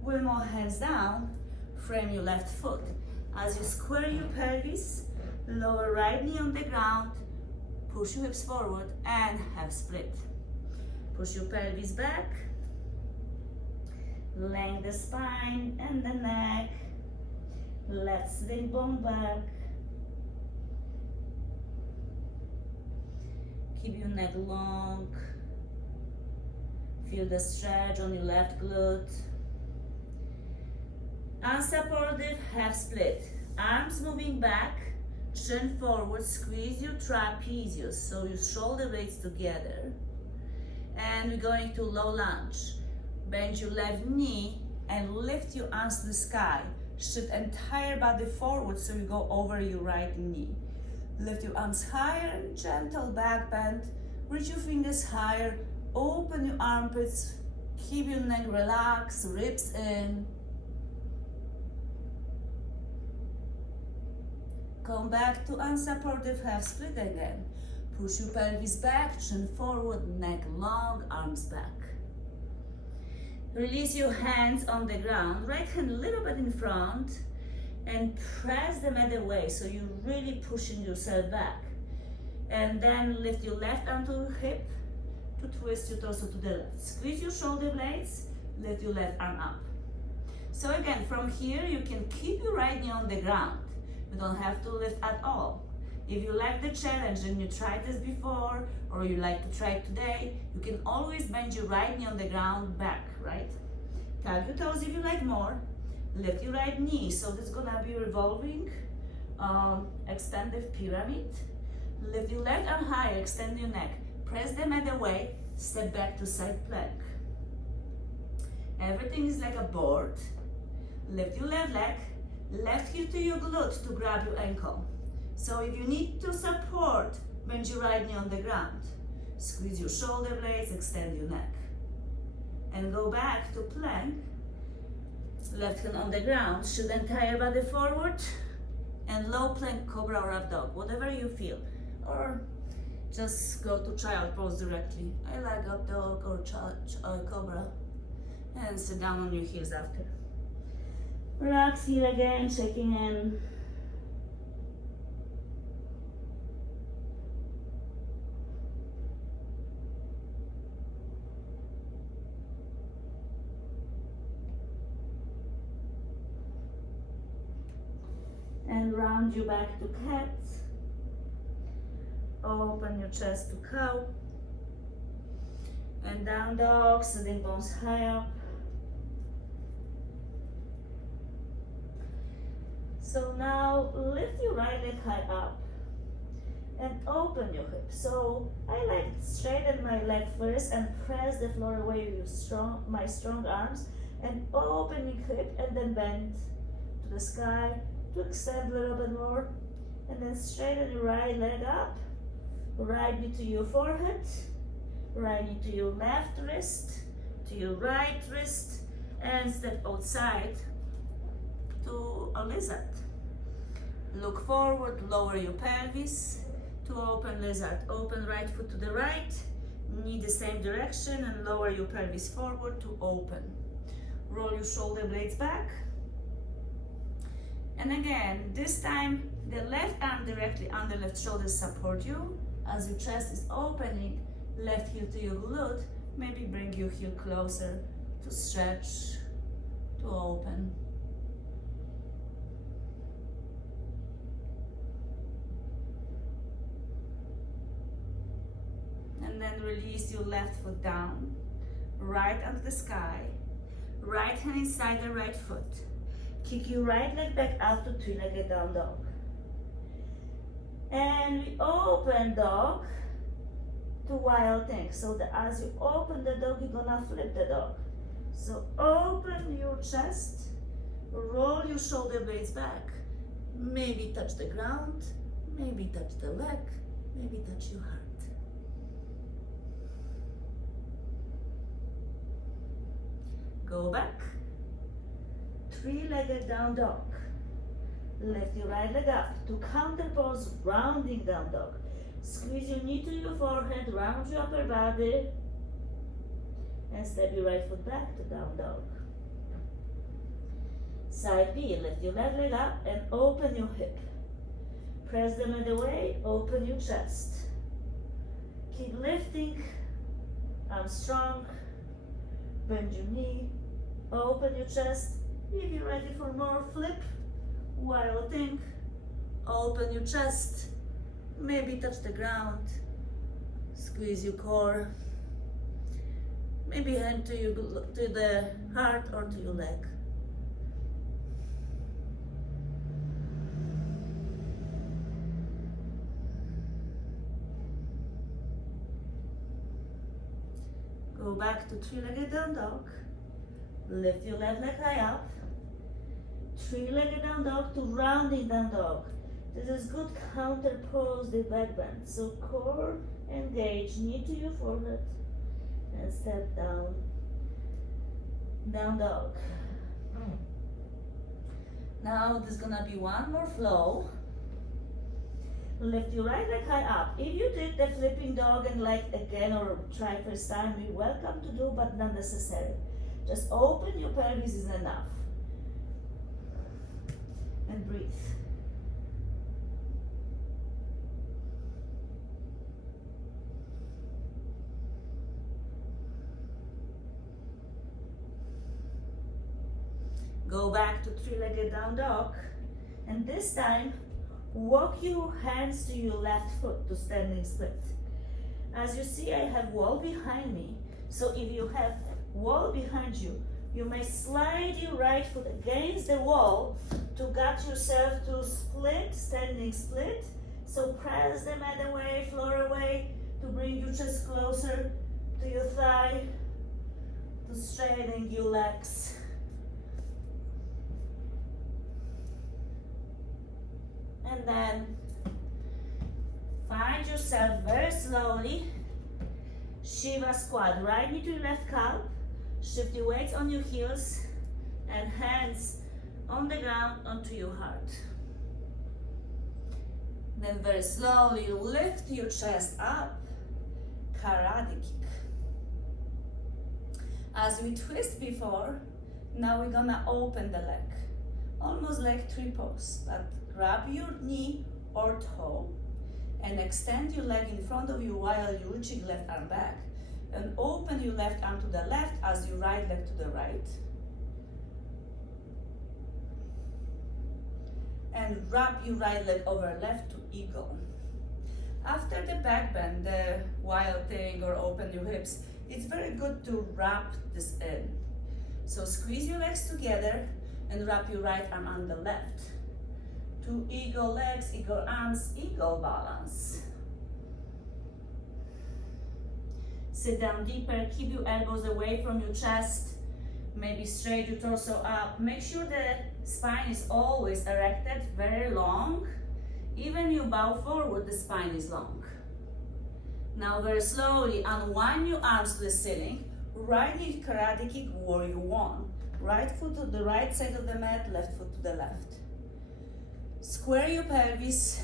One more, hands down, frame your left foot. As you square your pelvis, lower right knee on the ground, push your hips forward and half split. Push your pelvis back, lengthen the spine and the neck. Let's sling bone back. Keep your neck long. Feel the stretch on your left glute. Unsupported, half split. Arms moving back, chin forward, squeeze your trapezius, so your shoulder blades together. And we're going to low lunge. Bend your left knee and lift your arms to the sky. Shift entire body forward so you go over your right knee. Lift your arms higher, gentle back bend. Reach your fingers higher, open your armpits, keep your neck relaxed, ribs in. Come back to unsupportive half split again. Push your pelvis back, chin forward, neck long, arms back. Release your hands on the ground, right hand a little bit in front, and press them either way, so you're really pushing yourself back. And then lift your left arm to your hip to twist your torso to the left. Squeeze your shoulder blades, lift your left arm up. So again, from here, you can keep your right knee on the ground. You don't have to lift at all. If you like the challenge and you tried this before, or you like to try it today, you can always bend your right knee on the ground back, right? Tap your toes if you like more. Lift your right knee, so this is gonna be revolving, extended pyramid. Lift your left arm higher, extend your neck. Press them either way, step back to side plank. Everything is like a board. Lift your left leg, left heel to your glute to grab your ankle. So if you need to support, bend your right knee on the ground. Squeeze your shoulder blades, extend your neck. And go back to plank. Left hand on the ground, shift entire body forward. And low plank, cobra or up dog, whatever you feel. Or just go to child pose directly. I like up dog or cobra. And sit down on your heels after. Relax here again, checking in. And round you back to cat. Open your chest to cow. And down dog, sitting bones high up. So now lift your right leg high up and open your hip. So I like to straighten my leg first and press the floor away with my strong arms and open your hip and then bend to the sky to extend a little bit more, and then straighten your right leg up, right knee to your forehead, right knee to your left wrist, to your right wrist, and step outside to a lizard. Look forward, lower your pelvis to open lizard. Open right foot to the right, knee the same direction, and lower your pelvis forward to open. Roll your shoulder blades back. And again, this time the left arm directly under left shoulder support you, As your chest is opening, left heel to your glute, maybe bring your heel closer to stretch, to open. And then release your left foot down, right onto the sky, right hand inside the right foot. Kick your right leg back out to three-legged down dog. And we open dog to wild thing. So that as you open the dog, you're gonna flip the dog. So open your chest, roll your shoulder blades back, maybe touch the ground, maybe touch the leg, maybe touch your heart. Go back, three-legged down dog. Lift your right leg up to counter pose, rounding down dog. Squeeze your knee to your forehead, round your upper body, and step your right foot back to down dog. Side B, lift your left leg up and open your hip. Press them in the way, open your chest. Keep lifting, arms strong, bend your knee, open your chest. If you're ready for more, flip, wild thing, open your chest, maybe touch the ground, squeeze your core, maybe hand to the heart or to your leg. Go back to three-legged down dog. Lift your left leg high up. Three-legged down dog to rounding down dog. This is good counter pose with back bend. So core engage, knee to your forehead, and step down. Down dog. Now there's gonna be one more flow. Lift your right leg high up. If you did the flipping dog and leg again or try first time, you're welcome to do, but not necessary. Just open your pelvis is enough. And breathe. Go back to three-legged down dog, and this time walk your hands to your left foot to standing split. As you see, I have wall behind me, so if you have wall behind you, you may slide your right foot against the wall to get yourself to split, standing split. So press the mat away, floor away, to bring your chest closer to your thigh, to straighten your legs. And then find yourself very slowly, Shiva squat, right knee to your left calf, shift your weights on your heels and hands on the ground onto your heart. Then very slowly lift your chest up, karate kick. As we twist before, now we're gonna open the leg, almost like tree pose, but grab your knee or toe and extend your leg in front of you while you're reaching left arm back, and open your left arm to the left as your right leg to the right. And wrap your right leg over left to eagle. After the back bend, the wild thing or open your hips, it's very good to wrap this in. So squeeze your legs together and wrap your right arm on the left. Two eagle legs, eagle arms, eagle balance. Sit down deeper, keep your elbows away from your chest, maybe straight your torso up. Make sure the spine is always erected, very long. Even you bow forward, the spine is long. Now very slowly unwind your arms to the ceiling. Right knee karate kick, warrior one. Right foot to the right side of the mat, left foot to the left. Square your pelvis,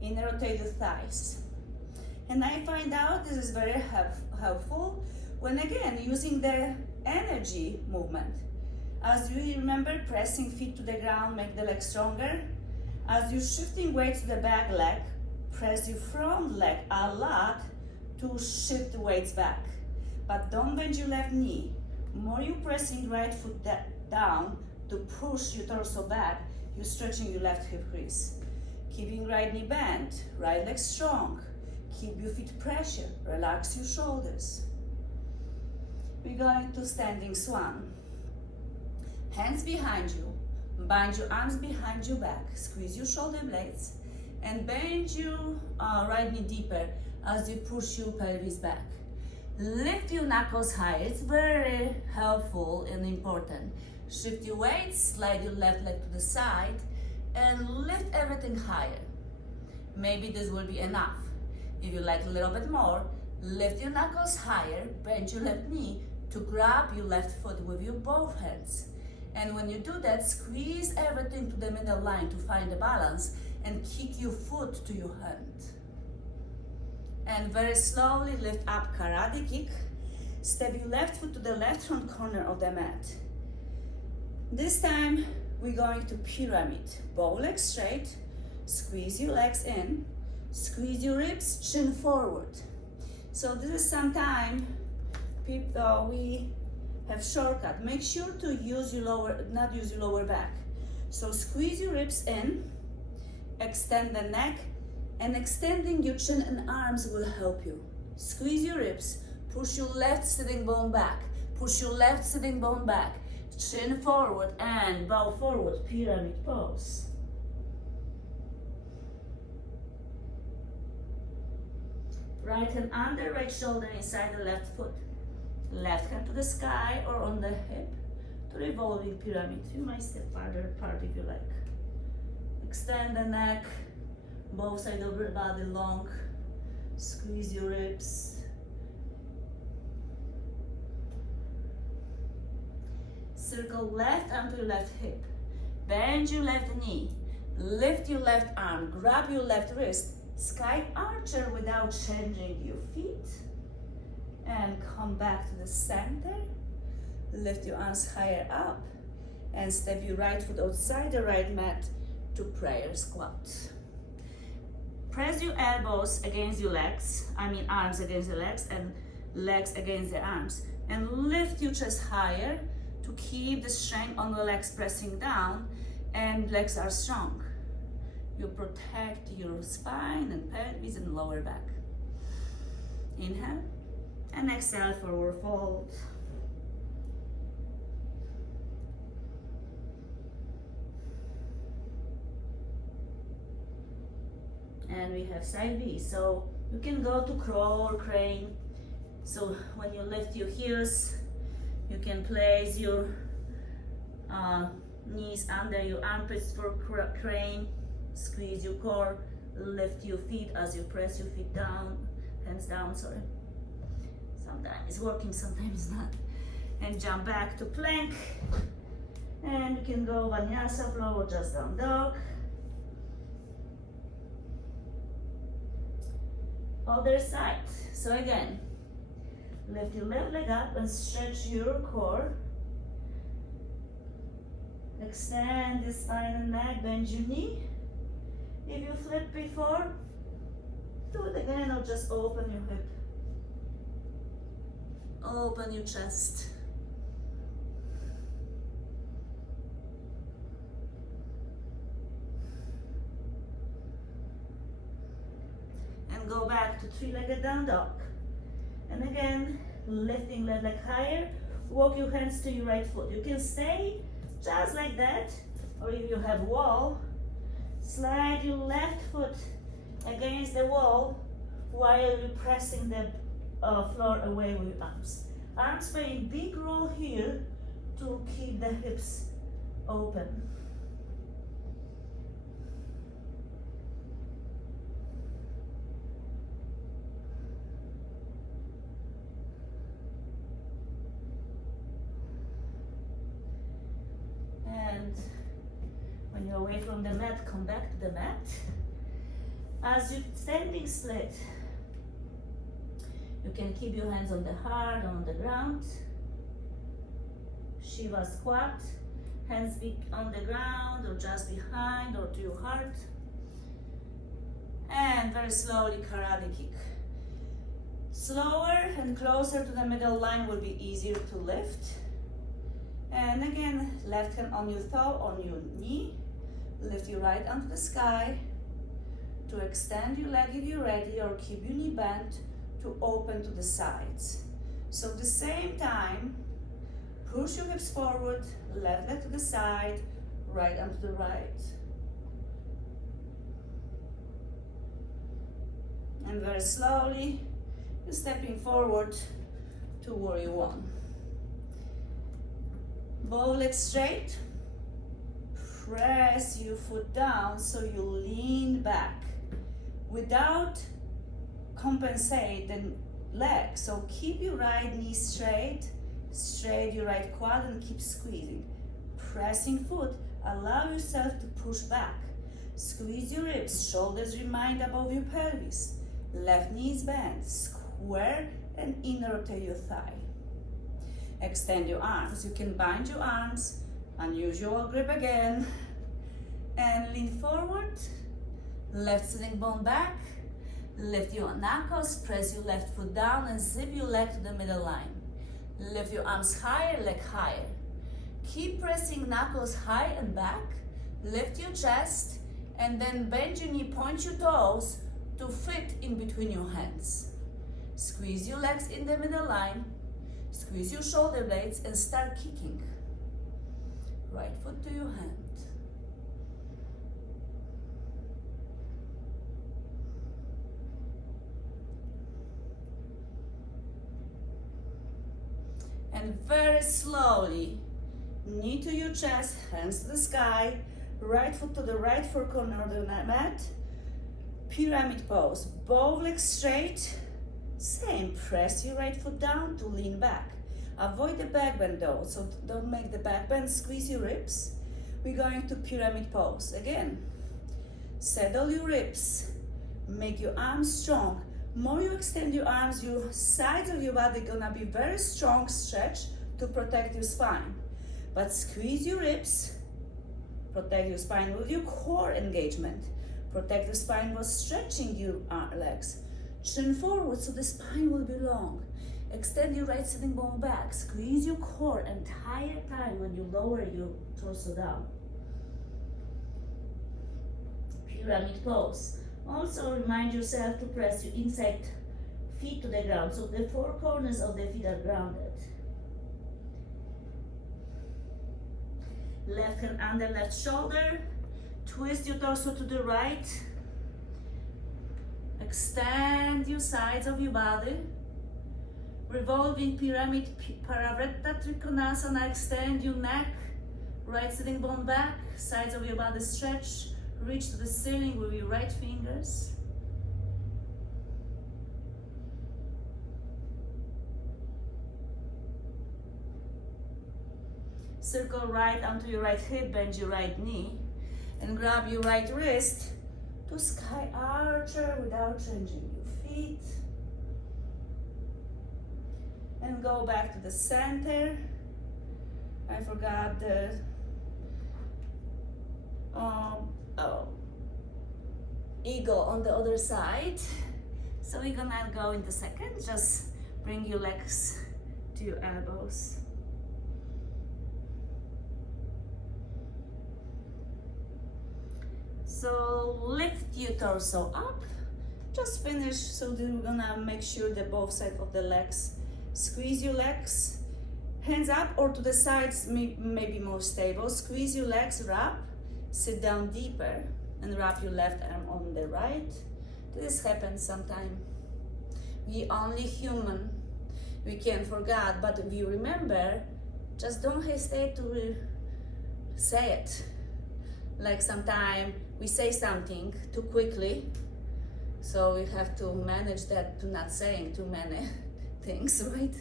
inner rotate the thighs. And I find out this is very helpful when again using the energy movement. As you remember, pressing feet to the ground, make the leg stronger. As you're shifting weight to the back leg, Press your front leg a lot to shift the weights back. But don't bend your left knee. More you pressing right foot down to push your torso back, you're stretching your left hip crease. Keeping right knee bent, right leg strong. Keep your feet pressure, relax your shoulders. We're going to standing swan. Hands behind you, bind your arms behind your back, squeeze your shoulder blades, and bend your right knee deeper as you push your pelvis back. Lift your knuckles higher, it's very helpful and important. Shift your weight, slide your left leg to the side, and lift everything higher. Maybe this will be enough. If you like a little bit more, lift your knuckles higher, bend your left knee to grab your left foot with your both hands. And when you do that, squeeze everything to the middle line to find the balance and kick your foot to your hand. And very slowly lift up, karate kick. Step your left foot to the left front corner of the mat. This time, we're going to pyramid. Both legs straight, squeeze your legs in, squeeze your ribs, chin forward. So this is sometime we have shortcut. Make sure to use your not use your lower back. So squeeze your ribs in, extend the neck, and extending your chin and arms will help you. Squeeze your ribs, push your left sitting bone back, push your left sitting bone back, chin forward and bow forward, pyramid pose. Right hand under, right shoulder inside the left foot. Left hand to the sky or on the hip to revolving pyramid. You might step farther apart if you like. Extend the neck, both sides of your body long. Squeeze your ribs. Circle left arm to your left hip. Bend your left knee. Lift your left arm. Grab your left wrist. Sky archer without changing your feet. And come back to the center. Lift your arms higher up. And step your right foot outside the right mat to prayer squat. Press your elbows against your legs. Arms against the legs and legs against the arms. And lift your chest higher to keep the strength on the legs pressing down and legs are strong. You protect your spine and pelvis and lower back. Inhale and exhale, forward fold. And we have side B. So you can go to crawl or crane. So when you lift your heels, you can place your knees under your armpits for crane. Squeeze your core, lift your feet as you press your feet down, hands down, sorry. Sometimes it's working, sometimes not. And jump back to plank. And you can go vinyasa flow or just down dog. Other side. So again, lift your left leg up and stretch your core. Extend the spine and neck, bend your knee. If you flipped before, do it again or just open your hip. Open your chest. And go back to three-legged down dog. And again, lifting left leg higher, walk your hands to your right foot. You can stay just like that, or if you have wall, slide your left foot against the wall while you're pressing the floor away with your arms. Arms play a big role here to keep the hips open. And when you're away from the mat, come back to the mat. As you're standing split, you can keep your hands on the heart, on the ground. Shiva squat, hands on the ground or just behind or to your heart. And very slowly karate kick. Slower and closer to the middle line will be easier to lift. And again, left hand on your toe, on your knee. Lift your right arm to the sky. To extend your leg if you're ready, or keep your knee bent to open to the sides. So at the same time, push your hips forward, left leg to the side, right arm to the right. And very slowly, you're stepping forward to warrior one. Both legs straight. Press your foot down so you lean back without compensate the leg. So keep your right knee straight, straight your right quad, and keep squeezing. Pressing foot, allow yourself to push back. Squeeze your ribs, shoulders remain above your pelvis. Left knee is bent, square and inner rotate your thigh. Extend your arms. You can bind your arms, unusual grip again, and lean forward. Left sitting bone back. Lift your knuckles, press your left foot down and zip your leg to the middle line. Lift your arms higher, leg higher. Keep pressing knuckles high and back. Lift your chest and then bend your knee, point your toes to fit in between your hands. Squeeze your legs in the middle line. Squeeze your shoulder blades and start kicking. Right foot to your hand. And very slowly, knee to your chest, hands to the sky, right foot to the right four corner of the mat. Pyramid pose, both legs straight. Same, press your right foot down to lean back. Avoid the back bend though, so don't make the back bend, squeeze your ribs. We're going to pyramid pose. Again, settle your ribs, make your arms strong. More you extend your arms, your sides of your body gonna be very strong stretch to protect your spine. But squeeze your ribs, protect your spine with your core engagement. Protect the spine while stretching your legs. Chin forward so the spine will be long. Extend your right sitting bone back. Squeeze your core entire time when you lower your torso down. Pyramid pose. Also remind yourself to press your inside feet to the ground so the four corners of the feet are grounded. Left hand under left shoulder. Twist your torso to the right. Extend your sides of your body. Revolving pyramid, Parivrtta Trikonasana. Extend your neck. Right sitting bone back. Sides of your body stretch. Reach to the ceiling with your right fingers. Circle right onto your right hip, bend your right knee, and grab your right wrist to sky archer without changing your feet. And go back to the center. I forgot the eagle on the other side. So we're gonna go in the second. Just bring your legs to your elbows. So lift your torso up. Just finish. So then we're gonna make sure that both sides of the legs. Squeeze your legs. Hands up or to the sides, maybe more stable. Squeeze your legs, wrap. Sit down deeper and wrap your left arm on the right. This happens sometimes. We only human. We can forget, but if you remember, just don't hesitate to say it. Like sometimes we say something too quickly, so we have to manage that to not saying too many things, right?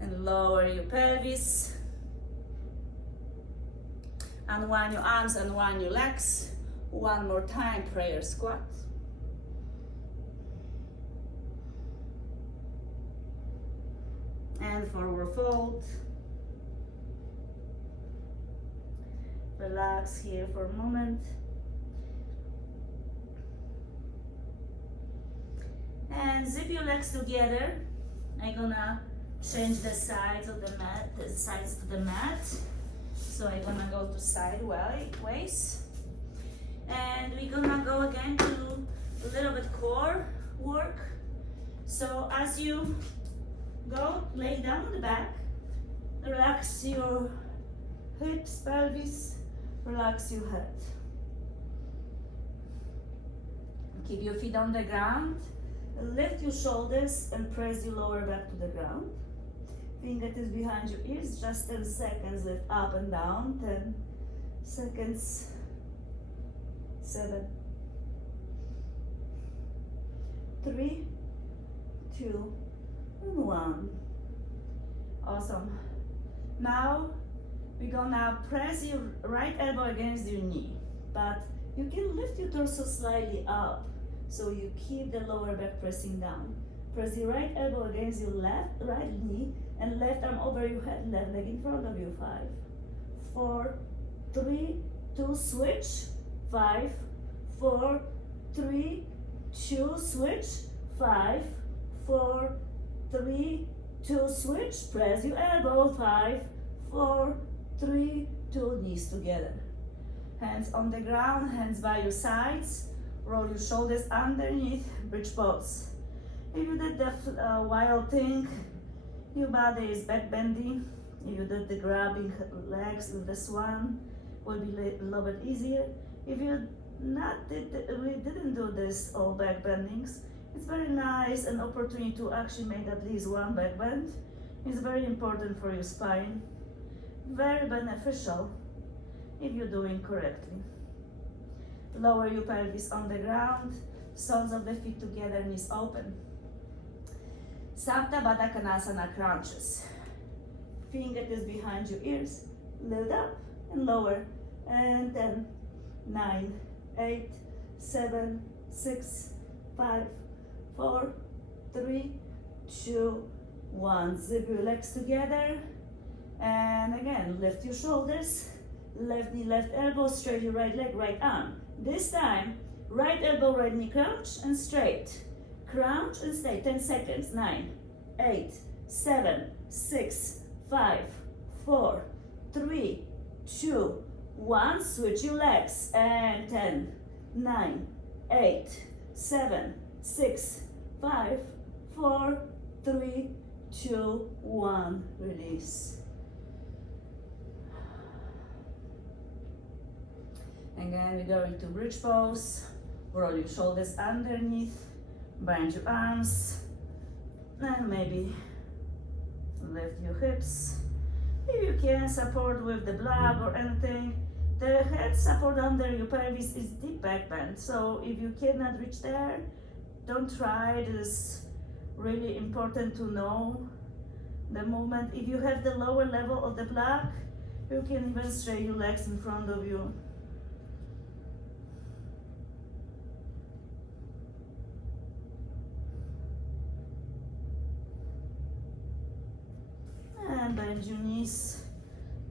And lower your pelvis. Unwind your arms, unwind your legs. One more time, prayer squat. And forward fold. Relax here for a moment. then zip your legs together. I'm gonna change the sides of the mat, the sides to the mat. So I'm gonna go to sideways. And we're gonna go again to a little bit core work. So as you go, lay down on the back, relax your hips, pelvis, relax your head. Keep your feet on the ground, lift your shoulders and press your lower back to the ground. Fingertips behind your ears, just 10 seconds, lift up and down, 10 seconds, 7, 3, 2, and 1. Awesome. Now we're gonna press your right elbow against your knee, but you can lift your torso slightly up so you keep the lower back pressing down. Press your right elbow against your right knee and left arm over your head, left leg in front of you. 5, 4, 3, 2, switch. 5, 4, 3, 2, switch. 5, 4, 3, 2, switch. Press your elbow. 5, 4, 3, 2, knees together. Hands on the ground, hands by your sides. Roll your shoulders underneath, bridge pose. If you did the wild thing, your body is back bending. If you did the grabbing legs with the swan, will be a little bit easier. If you we didn't do this all back bendings, it's very nice, an opportunity to actually make at least one back bend. It's very important for your spine. Very beneficial if you're doing correctly. Lower your pelvis on the ground, soles of the feet together, knees open. Sapta Baddha Konasana crunches. Fingertips behind your ears, lift up and lower. And 10, 9, 8, 7, 6, 5, 4, 3, 2, 1. Zip your legs together. And again, lift your shoulders. Left knee, left elbow, straight your right leg, right arm. This time, right elbow, right knee, crouch and straight. Crouch and stay, 10 seconds. 9, 8, 7, 6, 5, 4, 3, 2, 1. Switch your legs. And 10, 9, 8, 7, 6, 5, 4, 3, 2, 1. Release. Again, we're going to bridge pose. Roll your shoulders underneath, bend your arms, and maybe lift your hips. If you can, support with the block or anything. The head support under your pelvis is deep back bend. So if you cannot reach there, don't try. It is really important to know the movement. If you have the lower level of the block, you can even straighten your legs in front of you. And bend your knees,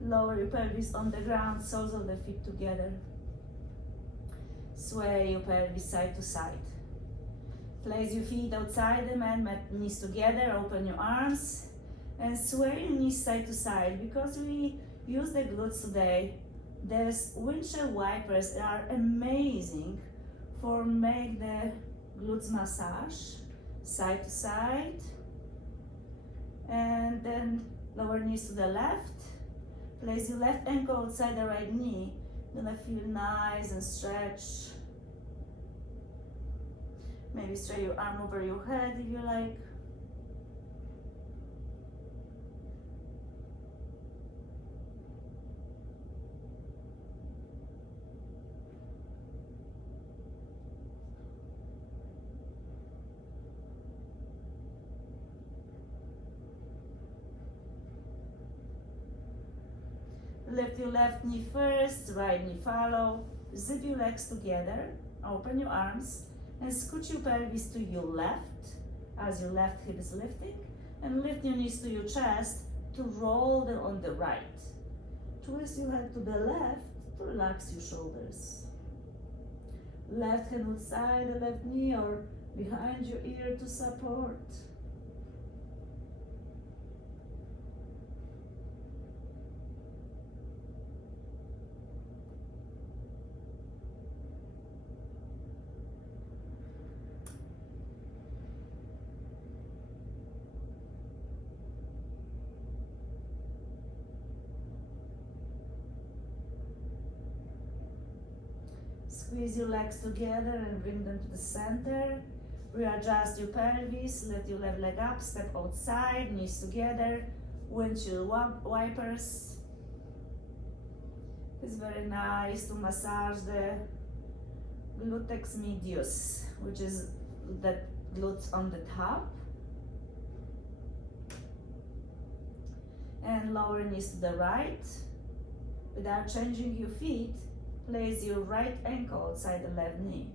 lower your pelvis on the ground, soles of the feet together. Sway your pelvis side to side. Place your feet outside the mat, knees together, open your arms, and sway your knees side to side. Because we use the glutes today, these windshield wipers are amazing for make the glutes massage, side to side. And then lower knees to the left. Place your left ankle outside the right knee. Gonna feel nice and stretch. Maybe straight your arm over your head if you like. Lift your left knee first, right knee follow. Zip your legs together, open your arms, and scoot your pelvis to your left as your left hip is lifting, and lift your knees to your chest to roll them on the right. Twist your head to the left to relax your shoulders. Left hand outside the left knee, or behind your ear to support. Squeeze your legs together and bring them to the center. Readjust your pelvis, let your left leg up, step outside, knees together, windshield wipers. It's very nice to massage the gluteus medius, which is the glutes on the top. And lower knees to the right. Without changing your feet, place your right ankle outside the left knee.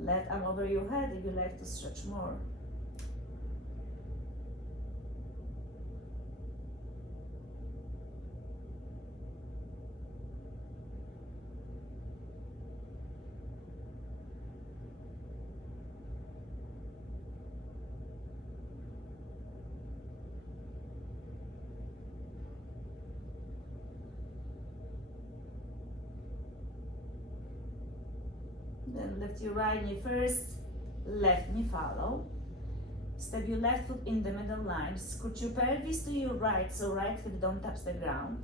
Left arm over your head if you like to stretch more. Then lift your right knee first, left knee follow. Step your left foot in the middle line. Scoot your pelvis to your right so right foot don't touch the ground.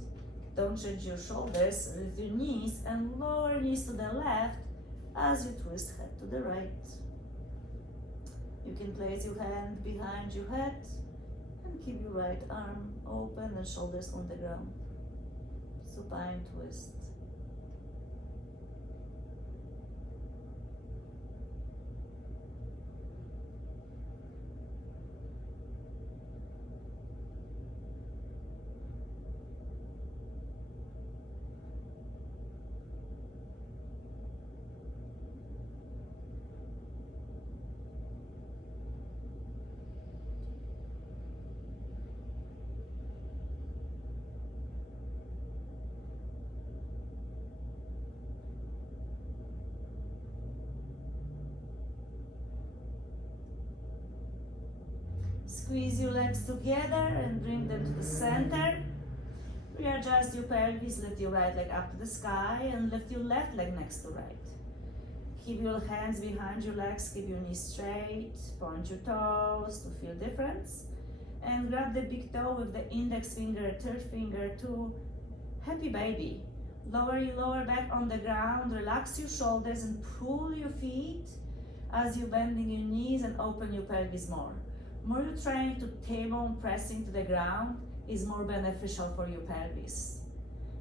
Don't change your shoulders, lift your knees and lower knees to the left as you twist head to the right. You can place your hand behind your head and keep your right arm open and shoulders on the ground. Supine twist. Squeeze your legs together and bring them to the center. Readjust your pelvis, lift your right leg up to the sky and lift your left leg next to right. Keep your hands behind your legs, keep your knees straight, point your toes to feel difference. And grab the big toe with the index finger, third finger to happy baby. Lower your lower back on the ground, relax your shoulders and pull your feet as you're bending your knees and open your pelvis more. More you're trying to tailbone pressing to the ground is more beneficial for your pelvis.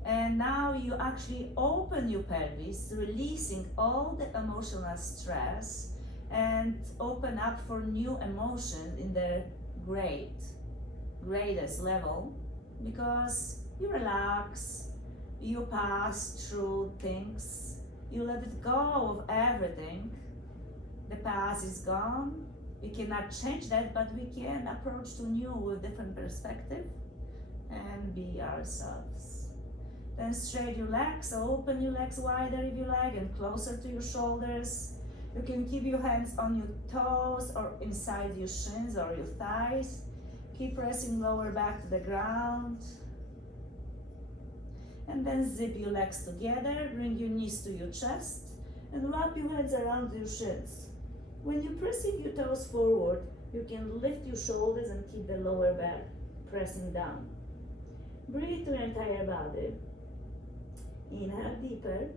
And now you actually open your pelvis, releasing all the emotional stress and open up for new emotion in the greatest level, because you relax, you pass through things, you let it go of everything. The past is gone. We cannot change that, but we can approach to new with different perspective and be ourselves. Then straight your legs, open your legs wider if you like and closer to your shoulders. You can keep your hands on your toes or inside your shins or your thighs. Keep pressing lower back to the ground. And then zip your legs together, bring your knees to your chest and wrap your hands around your shins. When you're pressing your toes forward, you can lift your shoulders and keep the lower back pressing down. Breathe through your entire body. Inhale deeper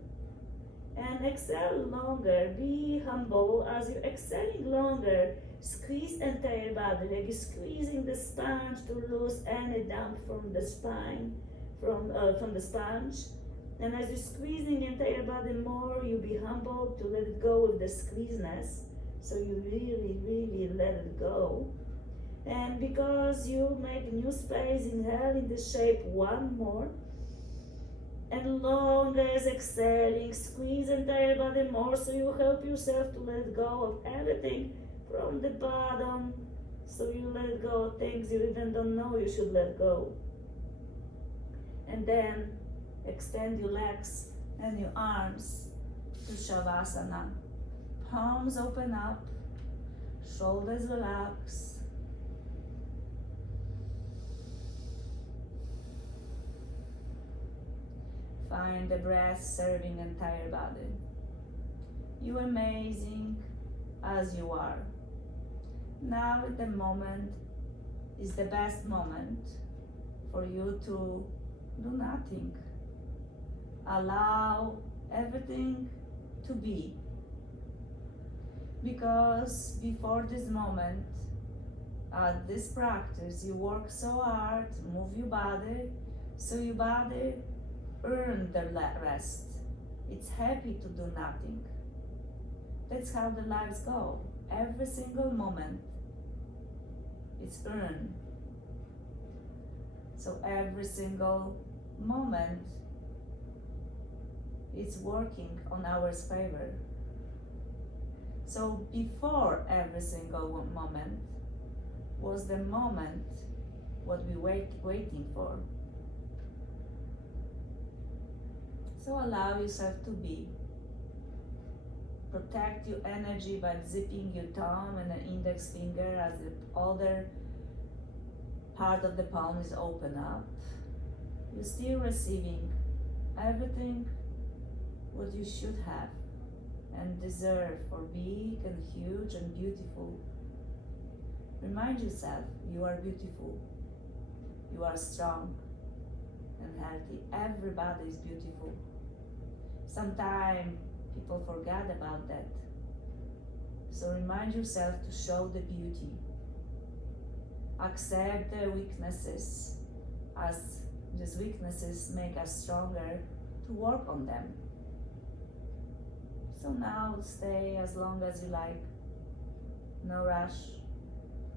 and exhale longer. Be humble as you're exhaling longer. Squeeze entire body like you're squeezing the sponge to lose any damp from the spine, from the sponge. And as you're squeezing the entire body more, you'll be humbled to let it go with the squeezeness. So you really let it go. And because you make new space, inhale in the shape one more. And long as exhaling, squeeze entire body more so you help yourself to let go of everything from the bottom. So you let go of things you even don't know you should let go. And then extend your legs and your arms to Shavasana. Palms open up, Shoulders relax. Find the breath serving entire body. You are amazing as you are. Now at the moment is the best moment for you to do nothing. Allow everything to be. Because before this moment, at this practice, you work so hard to move your body, so your body earn the rest. It's happy to do nothing. That's how the lives go. Every single moment, it's earned. So every single moment, it's working on our favor. So before every single moment was the moment what we waiting for. So allow yourself to be. Protect your energy by zipping your thumb and the index finger as the other part of the palm is open up. You're still receiving everything what you should have and deserve for big and huge and beautiful. Remind yourself you are beautiful, you are strong and healthy. Everybody is beautiful. Sometimes people forget about that. So remind yourself to show the beauty. Accept the weaknesses, as these weaknesses make us stronger to work on them. So now stay as long as you like. No rush.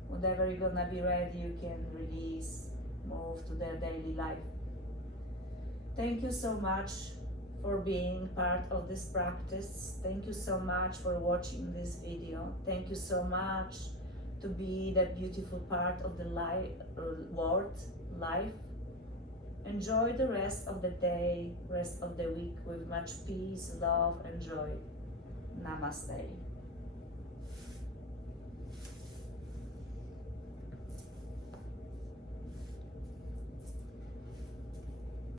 Whenever you're gonna be ready, you can release, move to their daily life. Thank you so much for being part of this practice. Thank you so much for watching this video. Thank you so much to be the beautiful part of the world, life. Enjoy the rest of the day, rest of the week with much peace, love, and joy. Namaste.